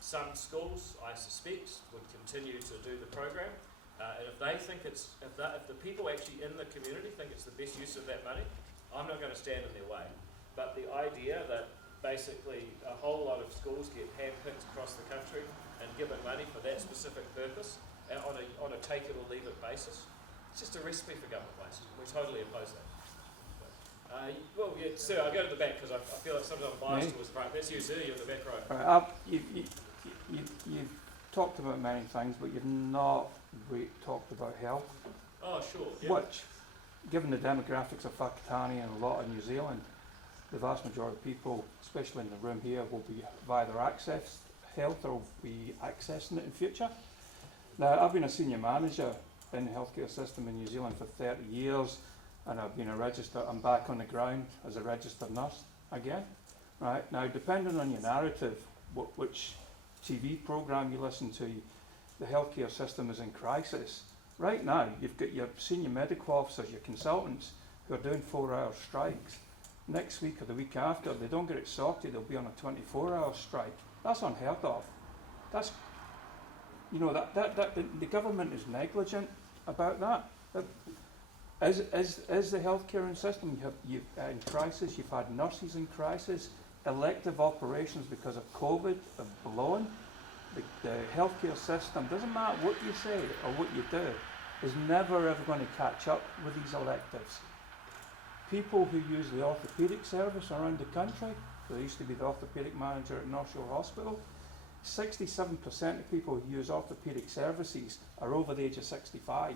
Some schools, I suspect, would continue to do the program. And if they think if the people actually in the community think it's the best use of that money, I'm not going to stand in their way. But the idea that basically a whole lot of schools get handpicked across the country and given money for that specific purpose on a take it or leave it basis, it's just a recipe for government waste. We totally oppose that. Well, yeah, sir, I'll go to the back because I feel like sometimes I'm biased towards the front. That's you, sir, you're in the back row. Right, you've talked about many things, but you've not talked about health. Oh, sure. Yep. Which, given the demographics of Whakatane and a lot of New Zealand, the vast majority of people, especially in the room here, will be either access health or will be accessing it in future. Now, I've been a senior manager in the healthcare system in New Zealand for 30 years, and I've been I'm back on the ground as a registered nurse again. Right, now, depending on your narrative, which TV programme you listen to, the healthcare system is in crisis. Right now, you've got your senior medical officers, your consultants, who are doing 4-hour strikes. Next week or the week after, if they don't get it sorted, they'll be on a 24-hour strike. That's unheard of. That's, the government is negligent about that. As the healthcare system, you've in crisis, you've had nurses in crisis, elective operations because of COVID have blown. The healthcare system, doesn't matter what you say or what you do, is never ever going to catch up with these electives. People who use the orthopaedic service around the country, I used to be the orthopaedic manager at North Shore Hospital, 67% of people who use orthopaedic services are over the age of 65.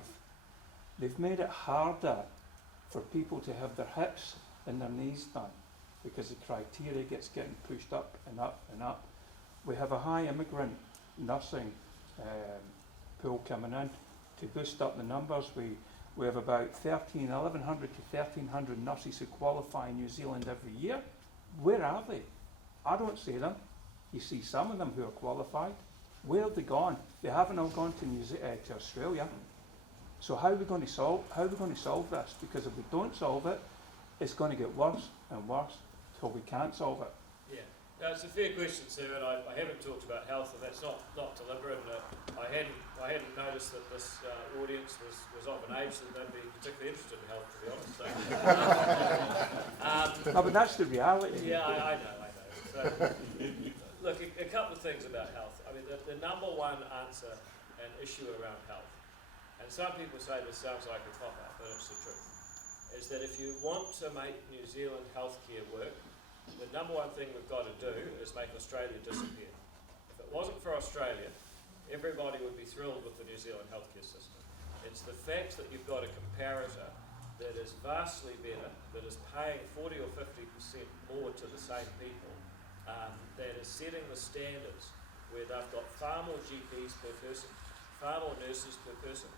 They've made it harder for people to have their hips and their knees done because the criteria gets getting pushed up and up and up. We have a high immigrant nursing pool coming in to boost up the numbers. We have about 1,100 to 1,300 nurses who qualify in New Zealand every year. Where are they? I don't see them. You see some of them who are qualified. Where have they gone? They haven't all gone to Australia. So how are we going to solve this? Because if we don't solve it, it's going to get worse and worse till we can't solve it. Yeah, no, it's a fair question, sir, and I haven't talked about health, and that's not deliberate. And I hadn't noticed that this audience was of an age that they'd be particularly interested in health, to be honest. So, no, but that's the reality. Yeah, I know. So, look, a couple of things about health. I mean, the number one answer and issue around health, and some people say this sounds like a cop-out, but it's the truth, is that if you want to make New Zealand healthcare work, the number one thing we've got to do is make Australia disappear. If it wasn't for Australia, everybody would be thrilled with the New Zealand healthcare system. It's the fact that you've got a comparator that is vastly better, that is paying 40 or 50% more to the same people, that is setting the standards where they've got far more GPs per person, far more nurses per person,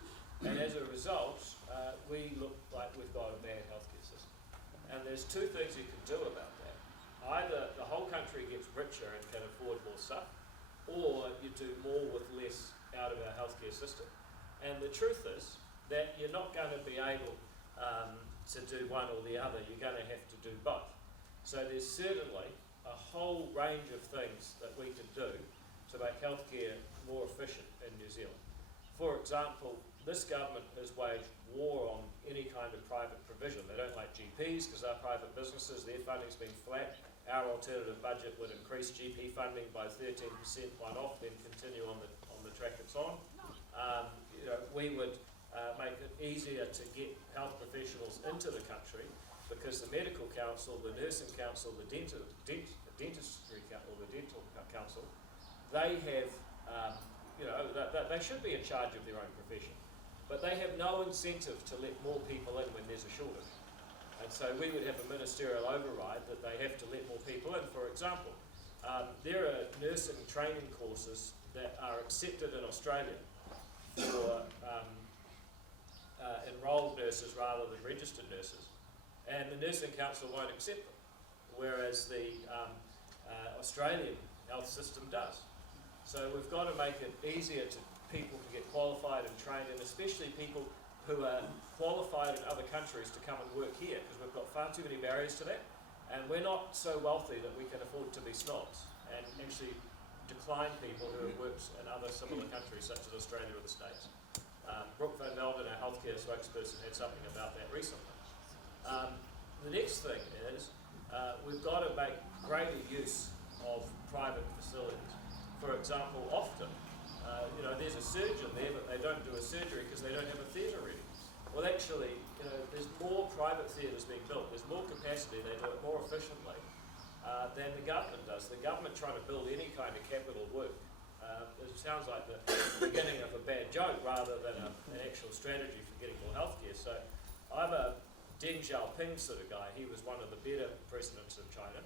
and as a result, we look like we've got a bad healthcare system. And there's two things you can do about that. Either the whole country gets richer and can afford more stuff, or you do more with less out of our healthcare system. And the truth is that you're not going to be able to do one or the other. You're going to have to do both. So there's certainly a whole range of things that we can do to make healthcare more efficient in New Zealand. For example, this government has waged war on any kind of private provision. They don't like GPs because they're private businesses. Their funding's been flat. Our alternative budget would increase GP funding by 13% one-off, then continue on the track it's on. We would make it easier to get health professionals into the country because the Medical Council, the Nursing Council, the Dentistry Council, or the Dental Council, they have, they should be in charge of their own profession, but they have no incentive to let more people in when there's a shortage. And so we would have a ministerial override that they have to let more people in. For example, there are nursing training courses that are accepted in Australia for enrolled nurses rather than registered nurses, and the Nursing Council won't accept them, whereas the Australian health system does. So we've got to make it easier to people to get qualified and trained, and especially people who are qualified in other countries to come and work here, because we've got far too many barriers to that, and we're not so wealthy that we can afford to be snobs and actually decline people who have worked in other similar countries such as Australia or the States. Brooke Van Melden, our healthcare spokesperson, had something about that recently. The next thing is we've got to make greater use of private facilities. For example, often, there's a surgeon there, but they don't do a surgery because they don't have a theatre ready. Well, actually, there's more private theatres being built. There's more capacity. They do it more efficiently than the government does. The government trying to build any kind of capital work. It sounds like the beginning of a bad joke rather than an actual strategy for getting more healthcare. So I'm a Deng Xiaoping sort of guy. He was one of the better presidents of China.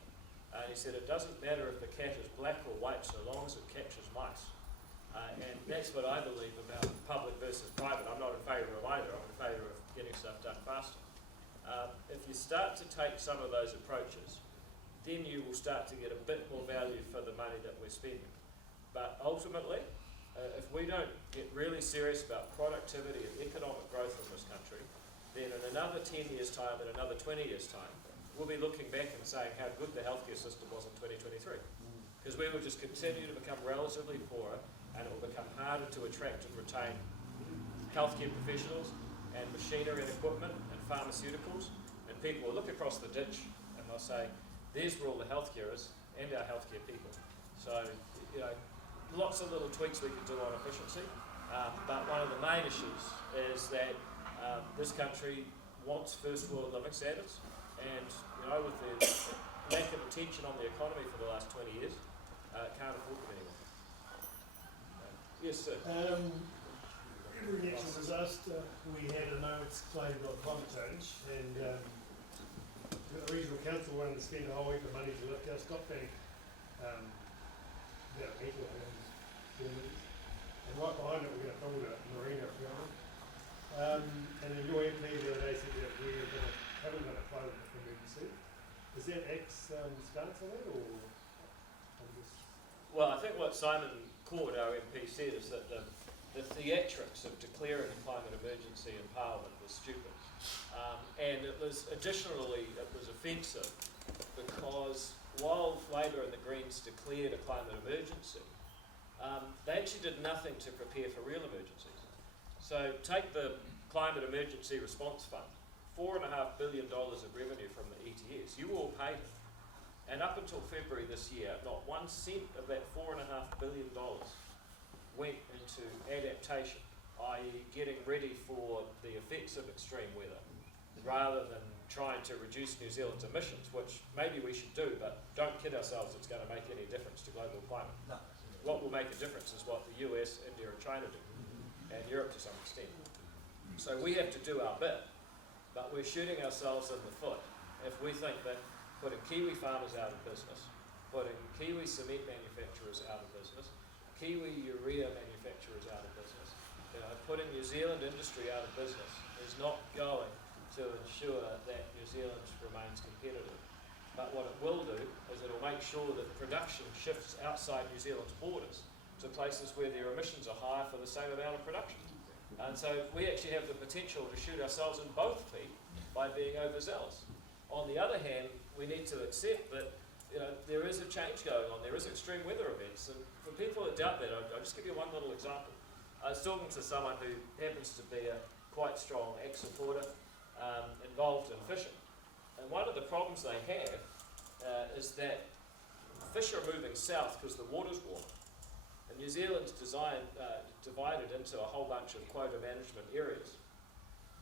And he said, it doesn't matter if the cat is black or white so long as it catches mice. And that's what I believe about public versus private. I'm not in favour of either. I'm in favour of getting stuff done faster. If you start to take some of those approaches, then you will start to get a bit more value for the money that we're spending. But ultimately, if we don't get really serious about productivity and economic growth in this country, then in another 10 years' time, in another 20 years' time, we'll be looking back and saying how good the healthcare system was in 2023. Because we will just continue to become relatively poorer, and it will become harder to attract and retain healthcare professionals and machinery and equipment and pharmaceuticals, and people will look across the ditch and they'll say, there's where all the healthcare is and our healthcare people. So, lots of little tweaks we can do on efficiency, but one of the main issues is that this country wants first world living standards, and with the lack of attention on the economy for the last 20 years, can't afford them anymore. Yes, sir. During the actual disaster, we had a moment's claim on climate change, and the regional council wanted to spend a whole heap of money to lift our stock bank about 8 or 4 million. And right behind it, we're going to build a marina apparently. And then your MP the other day said that we haven't got a float for emergency. Is that X stance on it, or? Well, I think what Simon Cord, our MP, said is that the theatrics of declaring a climate emergency in Parliament was stupid. And it was offensive because while Labor and the Greens declared a climate emergency, they actually did nothing to prepare for real emergencies. So take the Climate Emergency Response Fund, $4.5 billion of revenue from the ETS. You all paid it. And up until February this year, not 1 cent of that $4.5 billion went into adaptation, i.e. getting ready for the effects of extreme weather, rather than trying to reduce New Zealand's emissions, which maybe we should do, but don't kid ourselves it's going to make any difference to global climate. No. What will make a difference is what the US, India and China do, and Europe to some extent. So we have to do our bit, but we're shooting ourselves in the foot if we think that putting Kiwi farmers out of business, putting Kiwi cement manufacturers out of business, Kiwi urea manufacturers out of business, putting New Zealand industry out of business is not going to ensure that New Zealand remains competitive. But what it will do is it will make sure that production shifts outside New Zealand's borders to places where their emissions are higher for the same amount of production. And so we actually have the potential to shoot ourselves in both feet by being overzealous. On the other hand, we need to accept that there is a change going on. There is extreme weather events. And for people that doubt that, I'll just give you one little example. I was talking to someone who happens to be a quite strong ex-supporter involved in fishing. And one of the problems they have is that fish are moving south because the water's warmer. And New Zealand's divided into a whole bunch of quota management areas.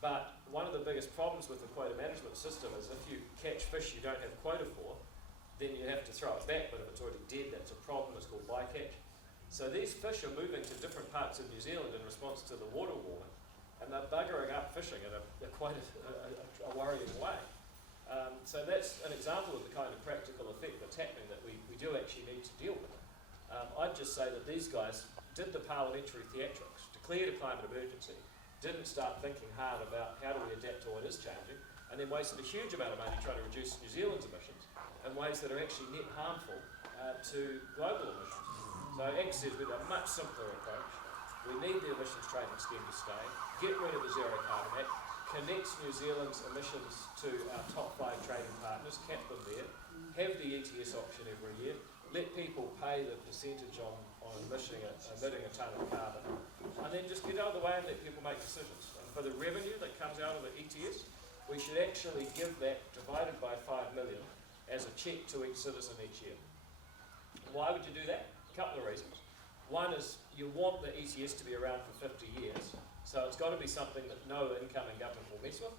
But one of the biggest problems with the quota management system is if you catch fish you don't have quota for, then you have to throw it back, but if it's already dead, that's a problem. It's called bycatch. So these fish are moving to different parts of New Zealand in response to the water warming, and they're buggering up fishing in quite a worrying way. So that's an example of the kind of practical effect that's happening that we do actually need to deal with. I'd just say that these guys did the parliamentary theatrics, declared a climate emergency, didn't start thinking hard about how do we adapt to what is changing, and then wasted a huge amount of money trying to reduce New Zealand's emissions in ways that are actually net harmful to global emissions. So X says we've got a much simpler approach. We need the emissions trading scheme to stay, get rid of the Zero Carbon Act, connects New Zealand's emissions to our top 5 trading partners, cap them there, have the ETS option every year, let people pay the percentage on emitting a tonne of carbon, and then just get out of the way and let people make decisions. And for the revenue that comes out of the ETS, we should actually give that divided by 5 million as a cheque to each citizen each year. Why would you do that? A couple of reasons. One is you want the ETS to be around for 50 years, so it's got to be something that no incoming government will mess with.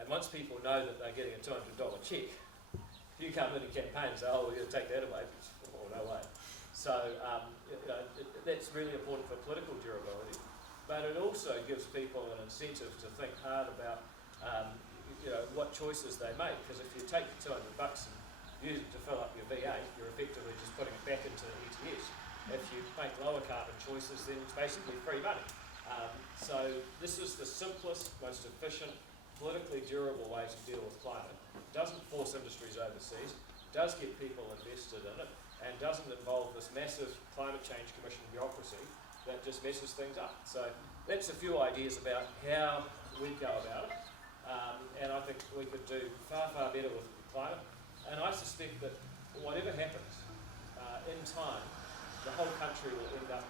And once people know that they're getting a $200 cheque, if you come in and campaign and say, oh, we're going to take that away, oh, no way. So that's really important for political durability, but it also gives people an incentive to think hard about what choices they make, because if you take the $200 and use it to fill up your V8, you're effectively just putting it back into the ETS. If you make lower carbon choices, then it's basically free money. So this is the simplest, most efficient, politically durable way to deal with climate. It doesn't force industries overseas, does get people invested in it, and doesn't involve this massive climate change commission bureaucracy that just messes things up. So that's a few ideas about how we go about it. And I think we could do far, far better with climate. And I suspect that whatever happens, in time, the whole country will end up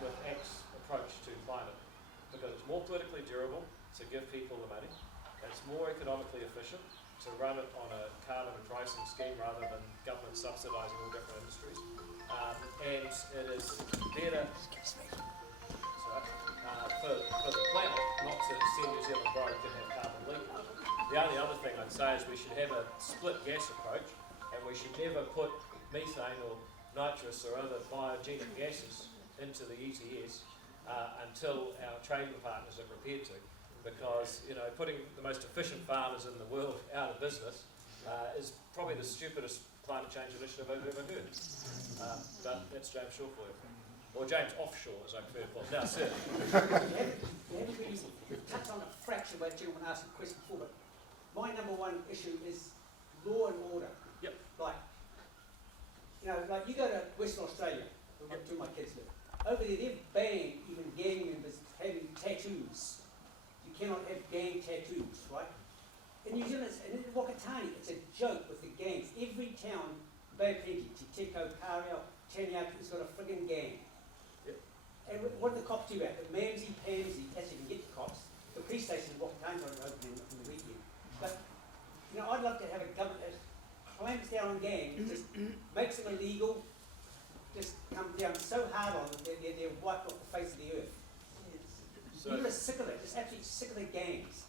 with ACT's approach to climate, because it's more politically durable to give people the money, and it's more economically efficient to run it on a carbon pricing scheme rather than government subsidising all different industries, and it is better for the planet not to send New Zealand broke and have carbon leakage. The only other thing I'd say is we should have a split gas approach, and we should never put methane or nitrous or other biogenic gases into the ETS until our trading partners are prepared to, because putting the most efficient farmers in the world out of business is probably the stupidest climate change initiative I've ever heard. But that's James Shaw for you. Or James Offshore, as I prefer to call it. Now, sir. You haven't really touched on a fraction of what gentleman asked a question before, but my number one issue is law and order. Yep. Like you go to Western Australia, where two of my kids live. Over there, they've banned even gang members having tattoos. You cannot have gang tattoos, right? In New Zealand, in Whakatane, it's a joke with the gangs. Every town, Bay Plenty, Te Teko, Kario, Taniaki, has got a friggin' gang. Yep. And what do the cops do about it? Mamsy, Pamsy, actually can get the cops. The police station in Whakatane's not open in the weekend. But, I'd love to have a government that clamps down on gangs, just makes them illegal, just comes down so hard on them that they're wiped off the face of the earth. So, People are sick of it, just absolutely sick of the gangs.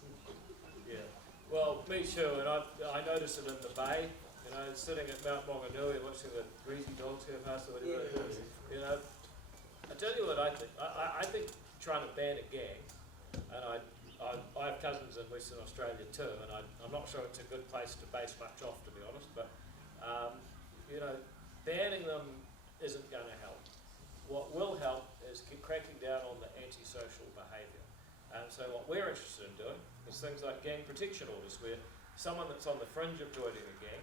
yeah. Well, me too, and I notice it in the bay. Sitting at Mount Maunganui and watching the greasy dogs go past or whatever. Yeah. I tell you what I think. I think trying to ban a gang, and I have cousins in Western Australia too, and I'm not sure it's a good place to base much off, to be honest, but banning them isn't going to help. What will help is cracking down on the antisocial behaviour. And so what we're interested in doing is things like gang protection orders, where someone that's on the fringe of joining a gang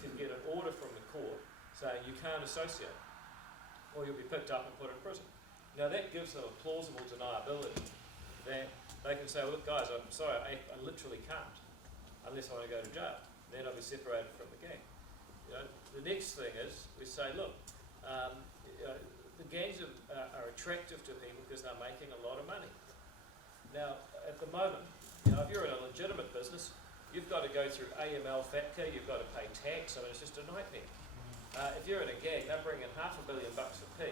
can get an order from the court saying you can't associate, or you'll be picked up and put in prison. Now that gives them a plausible deniability then they can say, well, look guys, I'm sorry, I literally can't, unless I want to go to jail. Then I'll be separated from the gang. You know, the next thing is, we say, look, you know, the gangs are attractive to people because they're making a lot of money. Now, at the moment, you know, if you're in a legitimate business, you've got to go through AML, FATCA, you've got to pay tax, I mean, it's just a nightmare. If you're in a gang, they're bringing $500 million a P,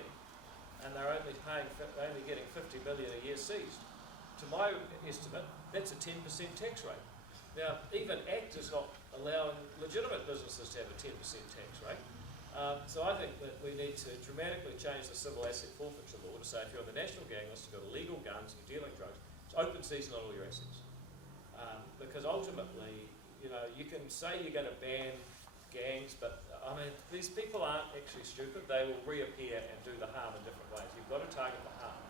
and they're only getting 50 million a year seized. To my estimate, that's a 10% tax rate. Now, even ACT is not allowing legitimate businesses to have a 10% tax rate. So I think that we need to dramatically change the civil asset forfeiture law to say if you're on the national gang list, you've got illegal guns, and you're dealing drugs, it's open season on all your assets. Because ultimately, you know, you can say you're going to ban gangs, but I mean, these people aren't actually stupid. They will reappear and do the harm in different ways. You've got to target the harm.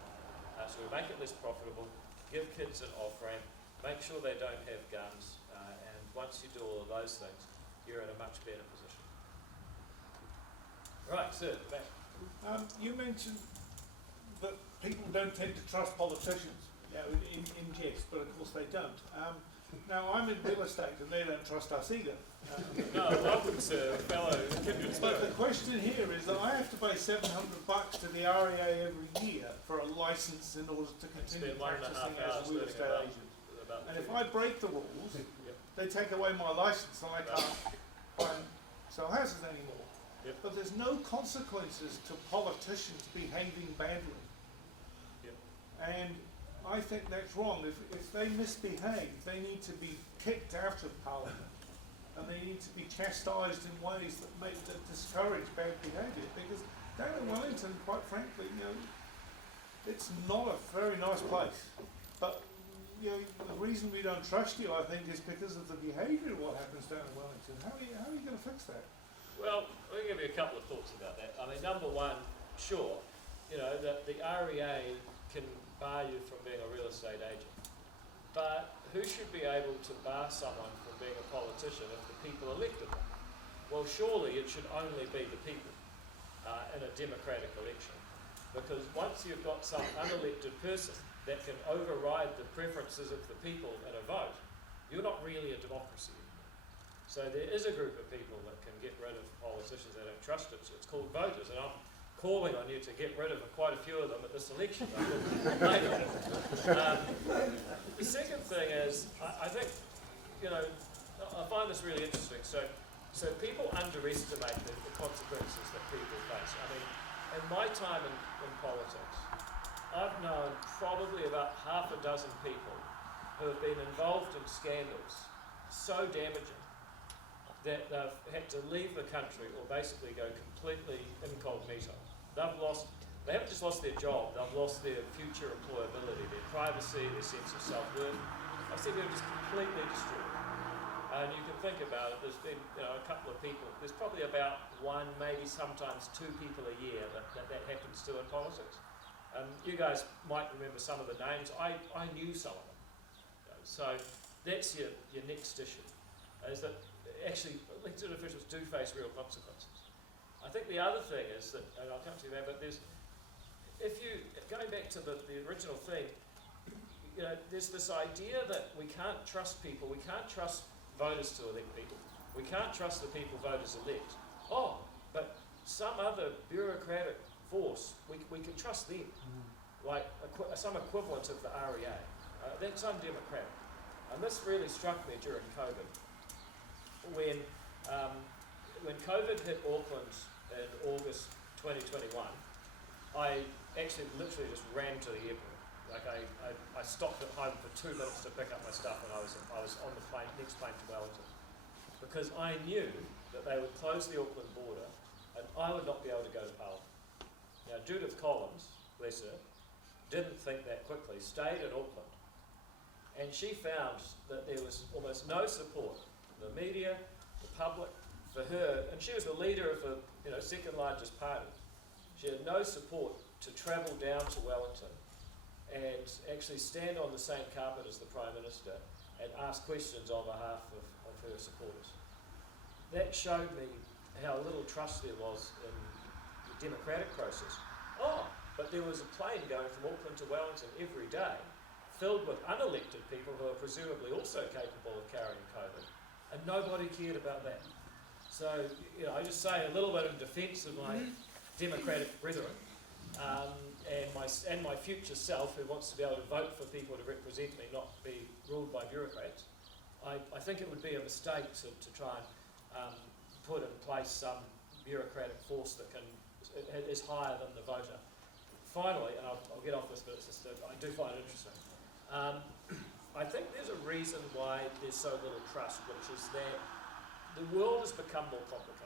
So we make it less profitable, give kids an off-ramp, make sure they don't have guns, and once you do all of those things, you're in a much better position. Right, sir, back. You mentioned that people don't tend to trust politicians, you know, in jest, but of course they don't. Now, I'm in real estate and they don't trust us either. No, welcome, sir, fellow kindred But the spirit. question here is that I have to pay $700 to the REA every year for a license in order to continue Spend 1.5 practicing hours as a real learning estate agent. about And if I break the rules, they take away my license and I can't buy and sell houses anymore. Yep. But there's no consequences to politicians behaving badly. Yep. And I think that's wrong. If they misbehave, they need to be kicked out of Parliament. And they need to be chastised in ways that discourage bad behaviour. Because down in Wellington, quite frankly, you know, it's not a very nice place. But you know, the reason we don't trust you, I think, is because of the behaviour of what happens down in Wellington. How are you going to fix that? Well, let me give you a couple of thoughts about that. I mean, number one, sure, you know, that the REA can bar you from being a real estate agent. But who should be able to bar someone from being a politician if the people elected them? Well, surely it should only be the people in a democratic election. Because once you've got some unelected person that can override the preferences of the people in a vote, you're not really a democracy anymore. So there is a group of people that can get rid of politicians that don't trust it. So it's called voters. And I'm calling on you to get rid of quite a few of them at this election. The second thing is, I think, you know, I find this really interesting. So people underestimate the consequences that people face. I mean, in my time in politics, I've known probably about half a dozen people who have been involved in scandals so damaging that they've had to leave the country or basically go completely incognito. They haven't just lost their job, they've lost their future employability, their privacy, their sense of self-worth. I think they're just completely destroyed. And you can think about it, there's been, you know, a couple of people, there's probably about one, maybe sometimes two people a year that happens to in politics. You guys might remember some of the names. I knew some of them. So that's your next issue, is that actually elected officials do face real consequences. I think the other thing is that, and I'll come to that, but going back to the original thing, you know, there's this idea that we can't trust people, we can't trust voters to elect people, we can't trust the people voters elect. Oh, but some other bureaucratic force, we can trust them, like some equivalent of the REA. That's undemocratic. And this really struck me during COVID. When COVID hit Auckland in August 2021, I actually literally just ran to the airport. Like I stopped at home for 2 minutes to pick up my stuff, and I was on the next plane to Wellington, because I knew that they would close the Auckland border, and I would not be able to go to Parliament. Now, Judith Collins, bless her, didn't think that quickly, stayed in Auckland, and she found that there was almost no support, the media, the public, for her, and she was the leader of the second largest party. She had no support to travel down to Wellington and actually stand on the same carpet as the Prime Minister and ask questions on behalf of her supporters. That showed me how little trust there was in the democratic process. Oh, but there was a plane going from Auckland to Wellington every day, filled with unelected people who are presumably also capable of carrying COVID, and nobody cared about that. So, I just say a little bit in defence of my democratic brethren, and my future self, who wants to be able to vote for people to represent me, not be ruled by bureaucrats. I think it would be a mistake to try and put in place some bureaucratic force that is higher than the voter. Finally, and I'll get off this, but it's just that I do find it interesting. I think there's a reason why there's so little trust, which is that the world has become more complicated.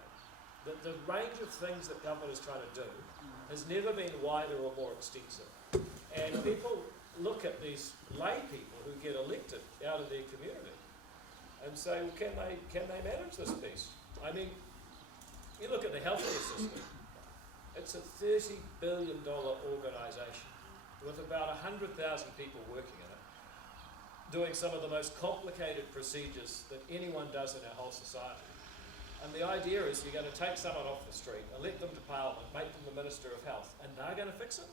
The range of things that government is trying to do has never been wider or more extensive. And people look at these lay people who get elected out of their community and say, well, can they manage this piece? I mean, you look at the healthcare system, it's a $30 billion organisation with about 100,000 people working in it, doing some of the most complicated procedures that anyone does in our whole society. And the idea is you're going to take someone off the street, elect them to Parliament, make them the Minister of Health, and they're going to fix it?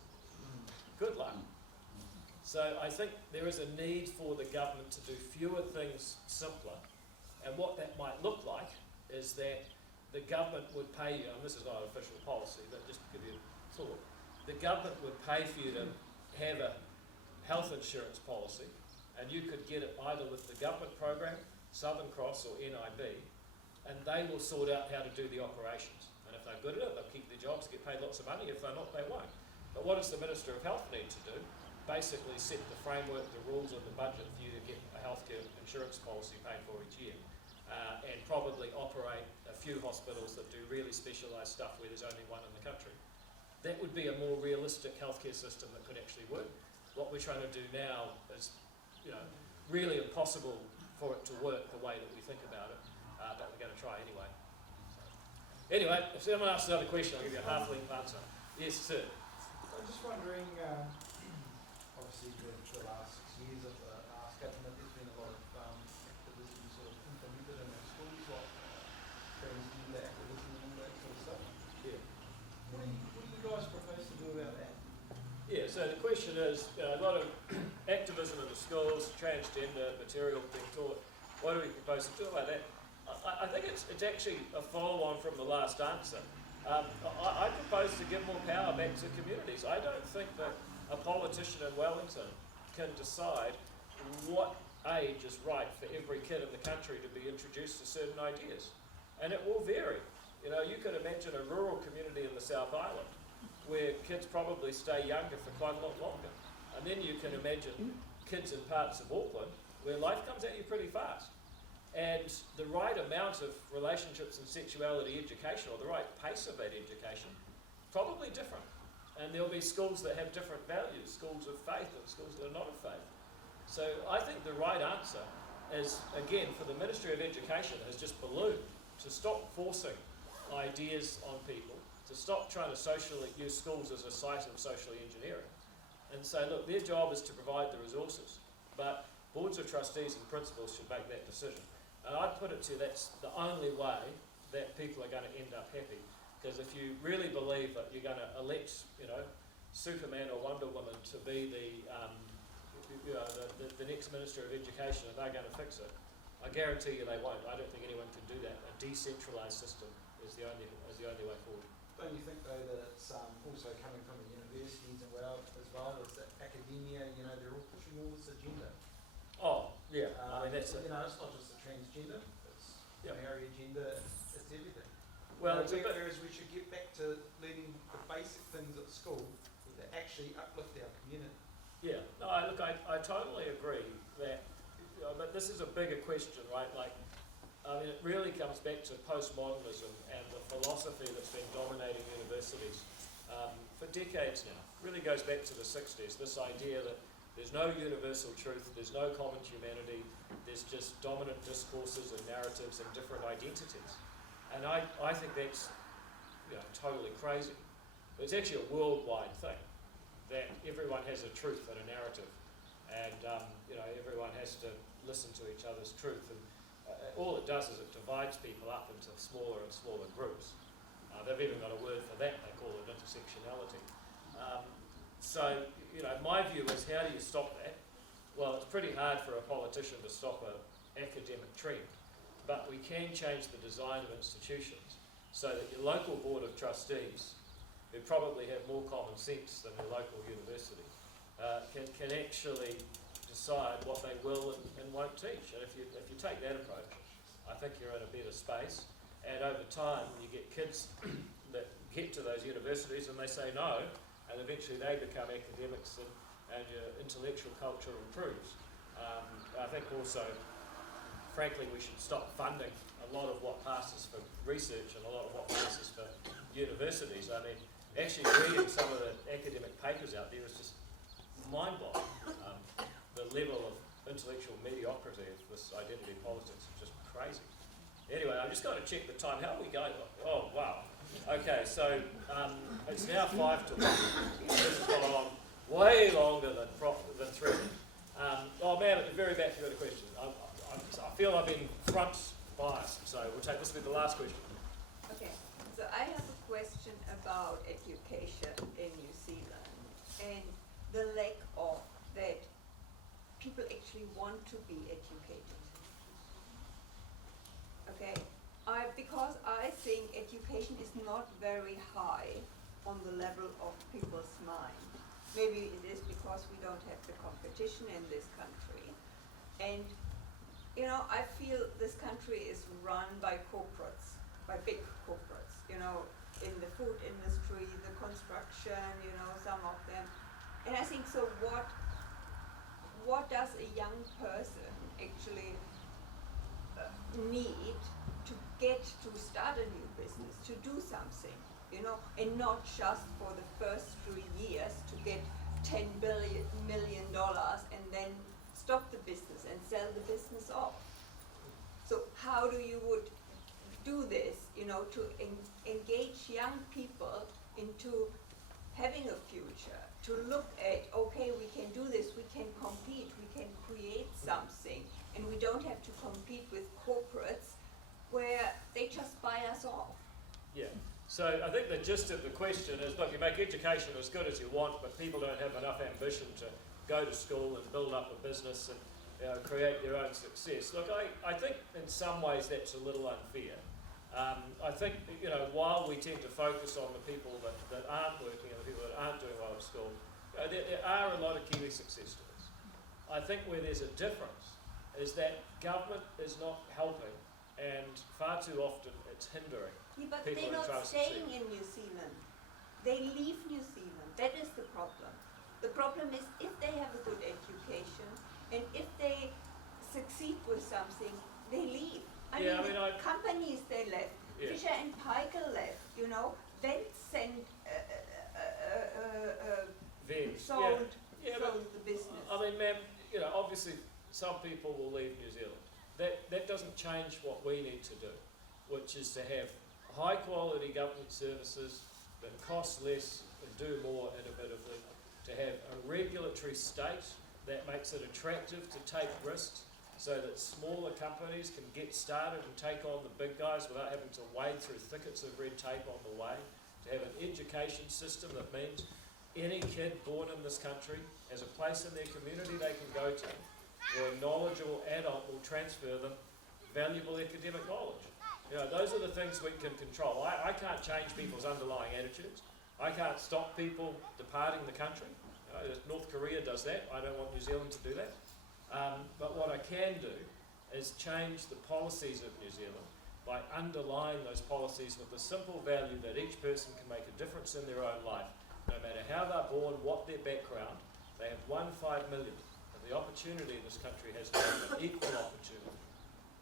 Good luck. So I think there is a need for the government to do fewer things simpler. And what that might look like is that the government would pay you, and this is not an official policy, but just to give you a thought, the government would pay for you to have a health insurance policy, and you could get it either with the government program, Southern Cross or NIB, and they will sort out how to do the operations. And if they're good at it, they'll keep their jobs, get paid lots of money. If they're not, they won't. But what does the Minister of Health need to do? Basically set the framework, the rules and the budget for you to get a healthcare insurance policy paid for each year. And probably operate a few hospitals that do really specialised stuff where there's only one in the country. That would be a more realistic healthcare system that could actually work. What we're trying to do now is, really impossible for it to work the way that we think about it. But we're going to try anyway. Anyway, if someone asks another question, I'll give you a half-length answer. Yes, sir. I'm just wondering, obviously the last 6 years of the last government, there's been a lot of activism sort of implemented in our schools, like transgender activism and all that sort of stuff. Yeah. What do you guys propose to do about that? Yeah, so the question is, a lot of activism in the schools, transgender material being taught. What do we propose to do about that? I think it's actually a follow-on from the last answer. I propose to give more power back to communities. I don't think that a politician in Wellington can decide what age is right for every kid in the country to be introduced to certain ideas. And it will vary. You could imagine a rural community in the South Island where kids probably stay younger for quite a lot longer. And then you can imagine kids in parts of Auckland where life comes at you pretty fast. And the right amount of relationships and sexuality education, or the right pace of that education, probably different. And there'll be schools that have different values, schools of faith and schools that are not of faith. So I think the right answer is, again, for the Ministry of Education has just ballooned, to stop forcing ideas on people, to stop trying to use schools as a site of social engineering, and say, look, their job is to provide the resources, but boards of trustees and principals should make that decision. And I'd put it to that's the only way that people are going to end up happy. Because if you really believe that you're going to elect, Superman or Wonder Woman to be the next Minister of Education and they're going to fix it, I guarantee you they won't. I don't think anyone can do that. A decentralised system is the only way forward. Don't you think though that it's also coming from the universities as well, as that academia, they're all pushing all this agenda? Oh, yeah. I mean, that's it's not just the transgender, it's binary agenda, it's everything. Well, whereas we should get back to learning the basic things at school that actually uplift our community. Yeah, no, look, I totally agree that, but this is a bigger question, right? It really comes back to postmodernism and the philosophy that's been dominating universities for decades now. It really goes back to the 60s, this idea that there's no universal truth, there's no common humanity, there's just dominant discourses and narratives and different identities. And I think that's totally crazy. But it's actually a worldwide thing, that everyone has a truth and a narrative, and everyone has to listen to each other's truth. And all it does is it divides people up into smaller and smaller groups. They've even got a word for that, they call it intersectionality. So, my view is, how do you stop that? well, it's pretty hard for a politician to stop an academic trend, but we can change the design of institutions so that your local board of trustees, who probably have more common sense than your local university, can actually decide what they will and won't teach. And if you take that approach, I think you're in a better space. And over time, you get kids that get to those universities and they say no, and eventually they become academics and your intellectual culture improves. I think also, frankly, we should stop funding a lot of what passes for research and a lot of what passes for universities. I mean, actually reading some of the academic papers out there is just mind-boggling. The level of intellectual mediocrity of this identity politics is just crazy. Anyway, I've just got to check the time. How are we going? Oh, wow. Okay, so it's now 5 to 1. This has gone on way longer than 3. Oh, ma'am, at the very back, you've got a question. I feel I've been front biased, so we'll take this will be the last question. Okay, so I have a question about education in New Zealand and the lack of that people actually want to be educated. Okay, because I think education is not very high on the level of people's mind. Maybe it is because we don't have the competition in this country. And, you know, I feel this country is run by corporates, by big corporates, you know, in the food industry, the construction, you know, some of them. And I think, so what does a young person actually need to get to start a new business, to do something, you know, and not just for the first 3 years to get $10 million and then stop the business and sell the business off. So how do you would do this, you know, to engage young people into having a future, to look at, okay, we can do this, we can compete, we can create something, and we don't have to compete with corporates where they just buy us off. Yeah. So I think the gist of the question is, look, you make education as good as you want, but people don't have enough ambition to go to school and build up a business and create their own success. Look, I think in some ways that's a little unfair. I think, you know, while we tend to focus on the people that aren't working and the people that aren't doing well at school, you know, there are a lot of Kiwi success stories. I think where there's a difference is that government is not helping, and far too often it's hindering. Yeah, but people they're who try not to succeed. staying in New Zealand. They leave New Zealand. That is the problem. The problem is if they have a good education and if they succeed with something, they leave. I mean, companies they left. Yeah. Fisher and Paykel left, you know. Then sent sold the business. I mean, ma'am, you know, obviously some people will leave New Zealand. That doesn't change what we need to do, which is to have high quality government services that cost less and do more innovatively, to have a regulatory state that makes it attractive to take risks so that smaller companies can get started and take on the big guys without having to wade through thickets of red tape on the way, to have an education system that means any kid born in this country has a place in their community they can go to where a knowledgeable adult will transfer them valuable academic knowledge. You know, those are the things we can control. I can't change people's underlying attitudes. I can't stop people departing the country. North Korea does that. I don't want New Zealand to do that. But what I can do is change the policies of New Zealand by underlying those policies with the simple value that each person can make a difference in their own life. No matter how they're born, what their background, they have 1 in 5 million. And the opportunity in this country has to be an equal opportunity.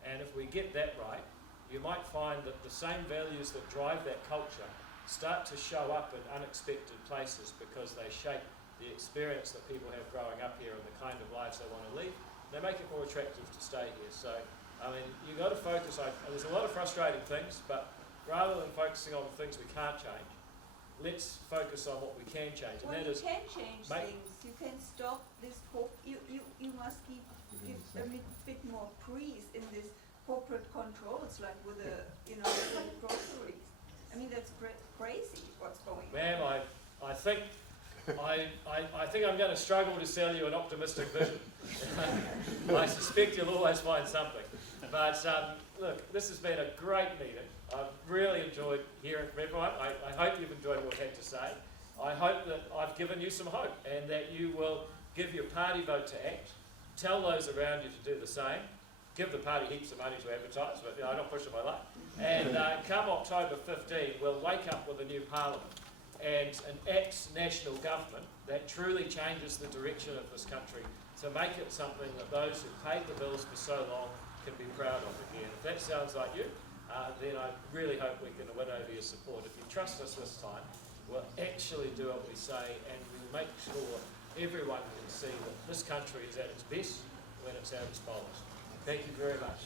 And if we get that right, you might find that the same values that drive that culture start to show up in unexpected places because they shape the experience that people have growing up here and the kind of lives they want to lead. They make it more attractive to stay here. So, I mean, you've got to focus on, there's a lot of frustrating things, but rather than focusing on the things we can't change, let's focus on what we can change. Well, and you that is can change things. You can stop this, you must give a bit more breeze in this corporate controls, like with the, you know, with the groceries. I mean, that's crazy what's going on. Ma'am, I think I think I'm going to struggle to sell you an optimistic vision. I suspect you'll always find something. But look, this has been a great meeting. I've really enjoyed hearing from everyone. I hope you've enjoyed what we had to say. I hope that I've given you some hope and that you will give your party vote to ACT. Tell those around you to do the same. Give the party heaps of money to advertise, but I'm not pushing my luck. And come October 15, we'll wake up with a new parliament and an ACT national government that truly changes the direction of this country to make it something that those who paid the bills for so long can be proud of again. If that sounds like you, then I really hope we can win over your support. If you trust us this time, we'll actually do what we say and we'll make sure everyone can see that this country is at its best when it's at its boldest. Thank you very much.